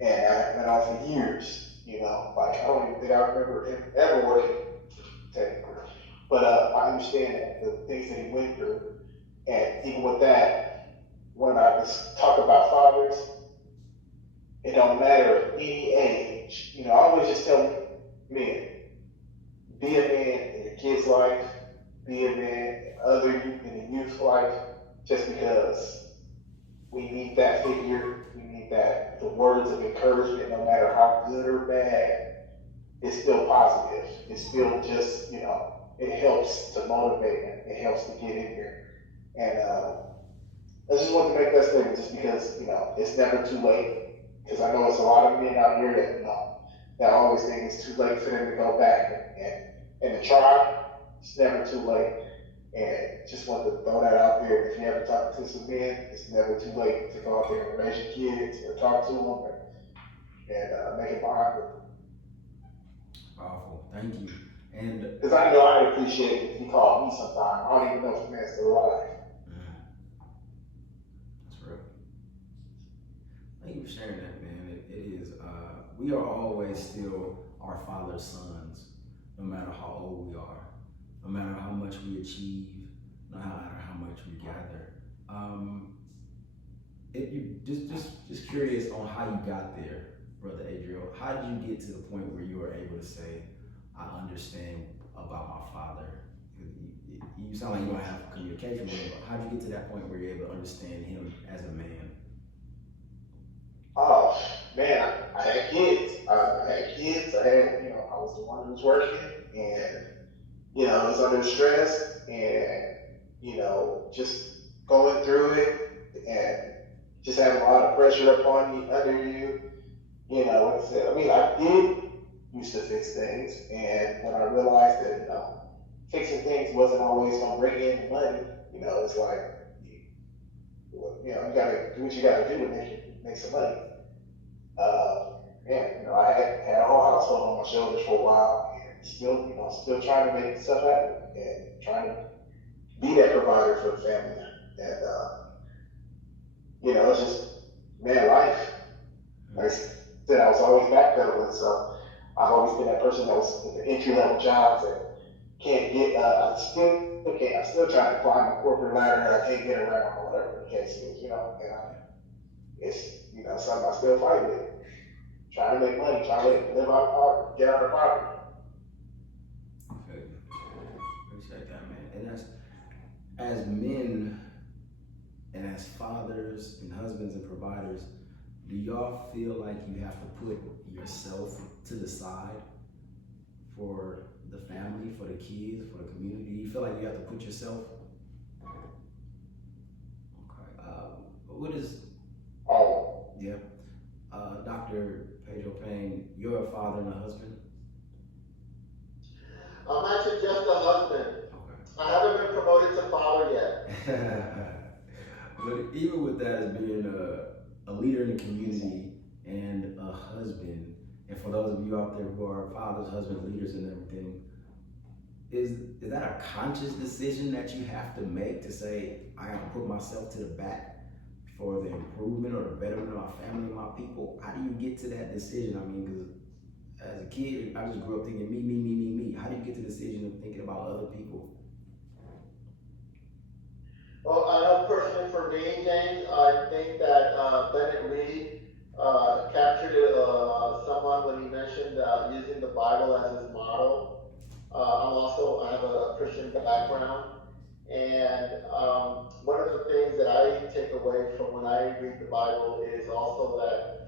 and I went on for years. Like I don't even think I remember him ever working technically, but I understand the things that he went through, and even with that, when I just talk about fathers, it don't matter at any age. I always just tell men, be a man in your kid's life, be a man in the youth life, just because we need that figure, we need the words of encouragement, no matter how good or bad, it's still positive. It's still just, it helps to motivate them, it helps to get in here. And I just want to make that statement just because, it's never too late. Because I know it's a lot of men out here that always think it's too late for them to go back and to try. It's never too late. And just wanted to throw that out there. If you ever talk to some men, it's never too late to go out there and raise your kids or talk to them and make it behind them. Powerful. Thank you. And because I know I'd appreciate it if he called me sometime. I don't even know if the man's still alive. That's real. Thank you for sharing that, man. It is. We are always still our Father's sons, no matter how old we are, no matter how much we achieve, no matter how much we gather. If you just curious on how you got there, Brother Adriel. How did you get to the point where you were able to say, I understand about my father? You sound like you don't have communication with him, but how did you get to that point where you're able to understand him as a man? Oh, man, I had kids. I was the one who was working, and, I was under stress, and, just going through it, and just having a lot of pressure upon you, under you. Like I said, I did used to fix things, and when I realized that, fixing things wasn't always going to bring in the money, it's like, you gotta do what you gotta do to make some money. I had a whole household on my shoulders for a while, and still trying to make stuff happen, and trying to be that provider for the family. And, it's just, man, life. Like I said, I was always backpedaling, so I've always been that person that was in the entry-level jobs and can't get, I'm still trying to climb the corporate ladder and I can't get around, or whatever the case is, and it's, something I still fight with. Trying to make money, trying to live out poverty, get out of poverty. Okay. Appreciate that, man. And as men and as fathers and husbands and providers, do y'all feel like you have to put yourself to the side for the family, for the kids, for the community? Do you feel like you have to put yourself? Okay. What is? Yeah. Dr. Pedro Payne, you're a father and a husband? I'm actually just a husband. Okay. I haven't been promoted to father yet. But even with that, as being a leader in the community and a husband, and for those of you out there who are fathers, husbands, leaders, and everything, is that a conscious decision that you have to make to say, I have to put myself to the back for the improvement or the betterment of my family and my people? How do you get to that decision? I mean, because as a kid, I just grew up thinking me. How do you get to the decision of thinking about other people? Well, I know personally for me, James, I think that Bennett Reed captured it somewhat when he mentioned using the Bible as his model. I have a Christian background, and one of the things that I take away from when I read the Bible is also that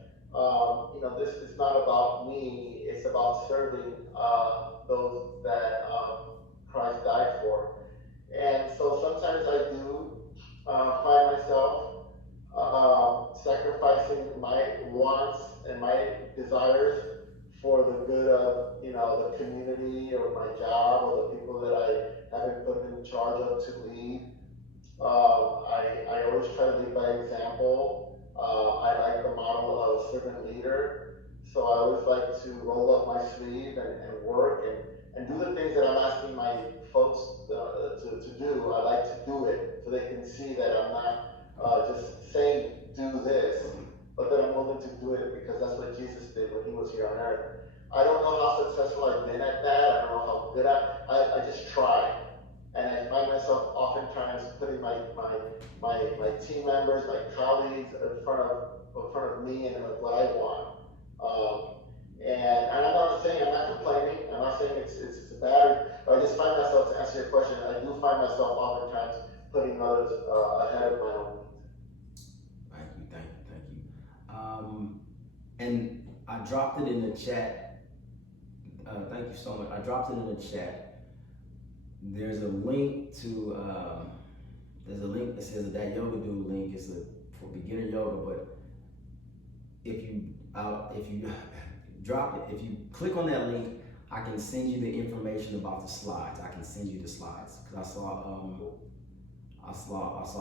this is not about me; it's about serving those that Christ died for. And so sometimes I do find myself sacrificing my wants and my desires for the good of, the community or my job or the people that I have been put in charge of to lead. I always try to lead by example. I like the model of servant leader. So I always like to roll up my sleeve and work and do the things that I'm asking my folks to do. I like to do it so they can see that I'm not just saying do this, but that I'm willing to do it because that's what Jesus did when he was here on earth. I don't know how successful I've been at that. I don't know how good I just try. And I find myself oftentimes putting my team members, my colleagues in front of me and what I want. And I'm not complaining. I'm not saying it's bad. But I just find myself, to answer your question, I do find myself oftentimes putting others ahead of my own needs. Thank you. And I dropped it in the chat. Thank you so much. I dropped it in the chat. There's a link to that says that yoga dude link is for beginner yoga, but if you drop it, if you click on that link, I can send you the information about the slides. I can send you the slides because I saw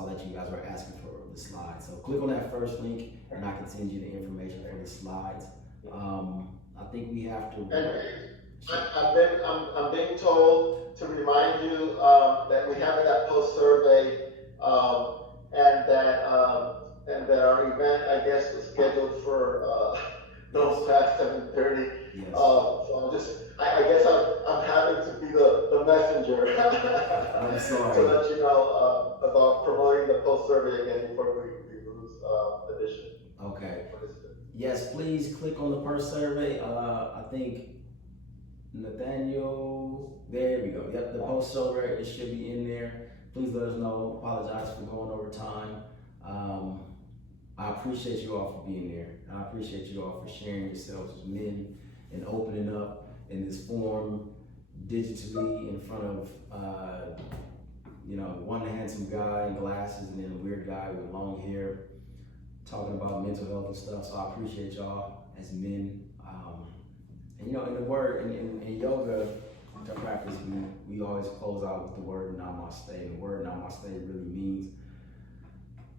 that you guys were asking for the slides. So click on that first link, and I can send you the information for the slides. I think we have to. I'm being told to remind you that we have that post survey, and that our event, I guess, was scheduled for no past 7:30. Yes. So I guess I'm having to be the messenger. I'm sorry. To let you know about promoting the post survey again before we lose addition. Okay. Yes, please click on the post survey. I think Nathaniel, there we go. Yep, the post survey, it should be in there. Please let us know. Apologize for going over time. I appreciate you all for being there. I appreciate you all for sharing yourselves as men and opening up in this forum digitally in front of one handsome guy in glasses and then a weird guy with long hair talking about mental health and stuff. So I appreciate y'all as men. And in the word, in yoga practice, we always close out with the word namaste. And the word namaste really means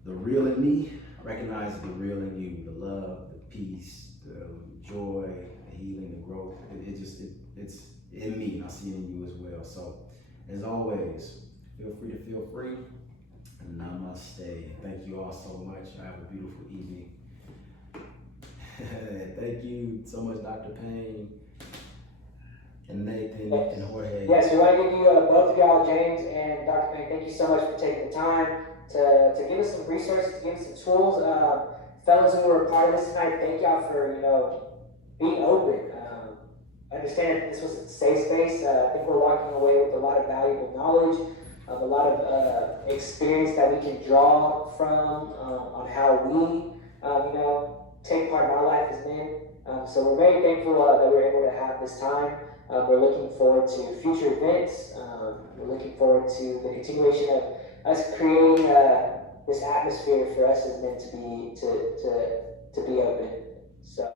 the real in me recognizes the real in you, the love, the peace, the joy, the healing, the growth. It's in me, and I see it in you as well. So, as always, feel free to feel free. And namaste. Thank you all so much. Have a beautiful evening. Thank you so much, Dr. Payne and Nathan and Jorge. Yes, we want to give you both of y'all, James and Dr. Payne, thank you so much for taking the time to give us some resources, to give us some tools. Fellas who were a part of this tonight, thank y'all for being open. Understand that this was a safe space. I think we're walking away with a lot of valuable knowledge, of a lot of experience that we can draw from on how we, take part in our life as men. So we're very thankful that we were able to have this time. We're looking forward to future events. We're looking forward to the continuation of us creating this atmosphere for us as men to be open. So.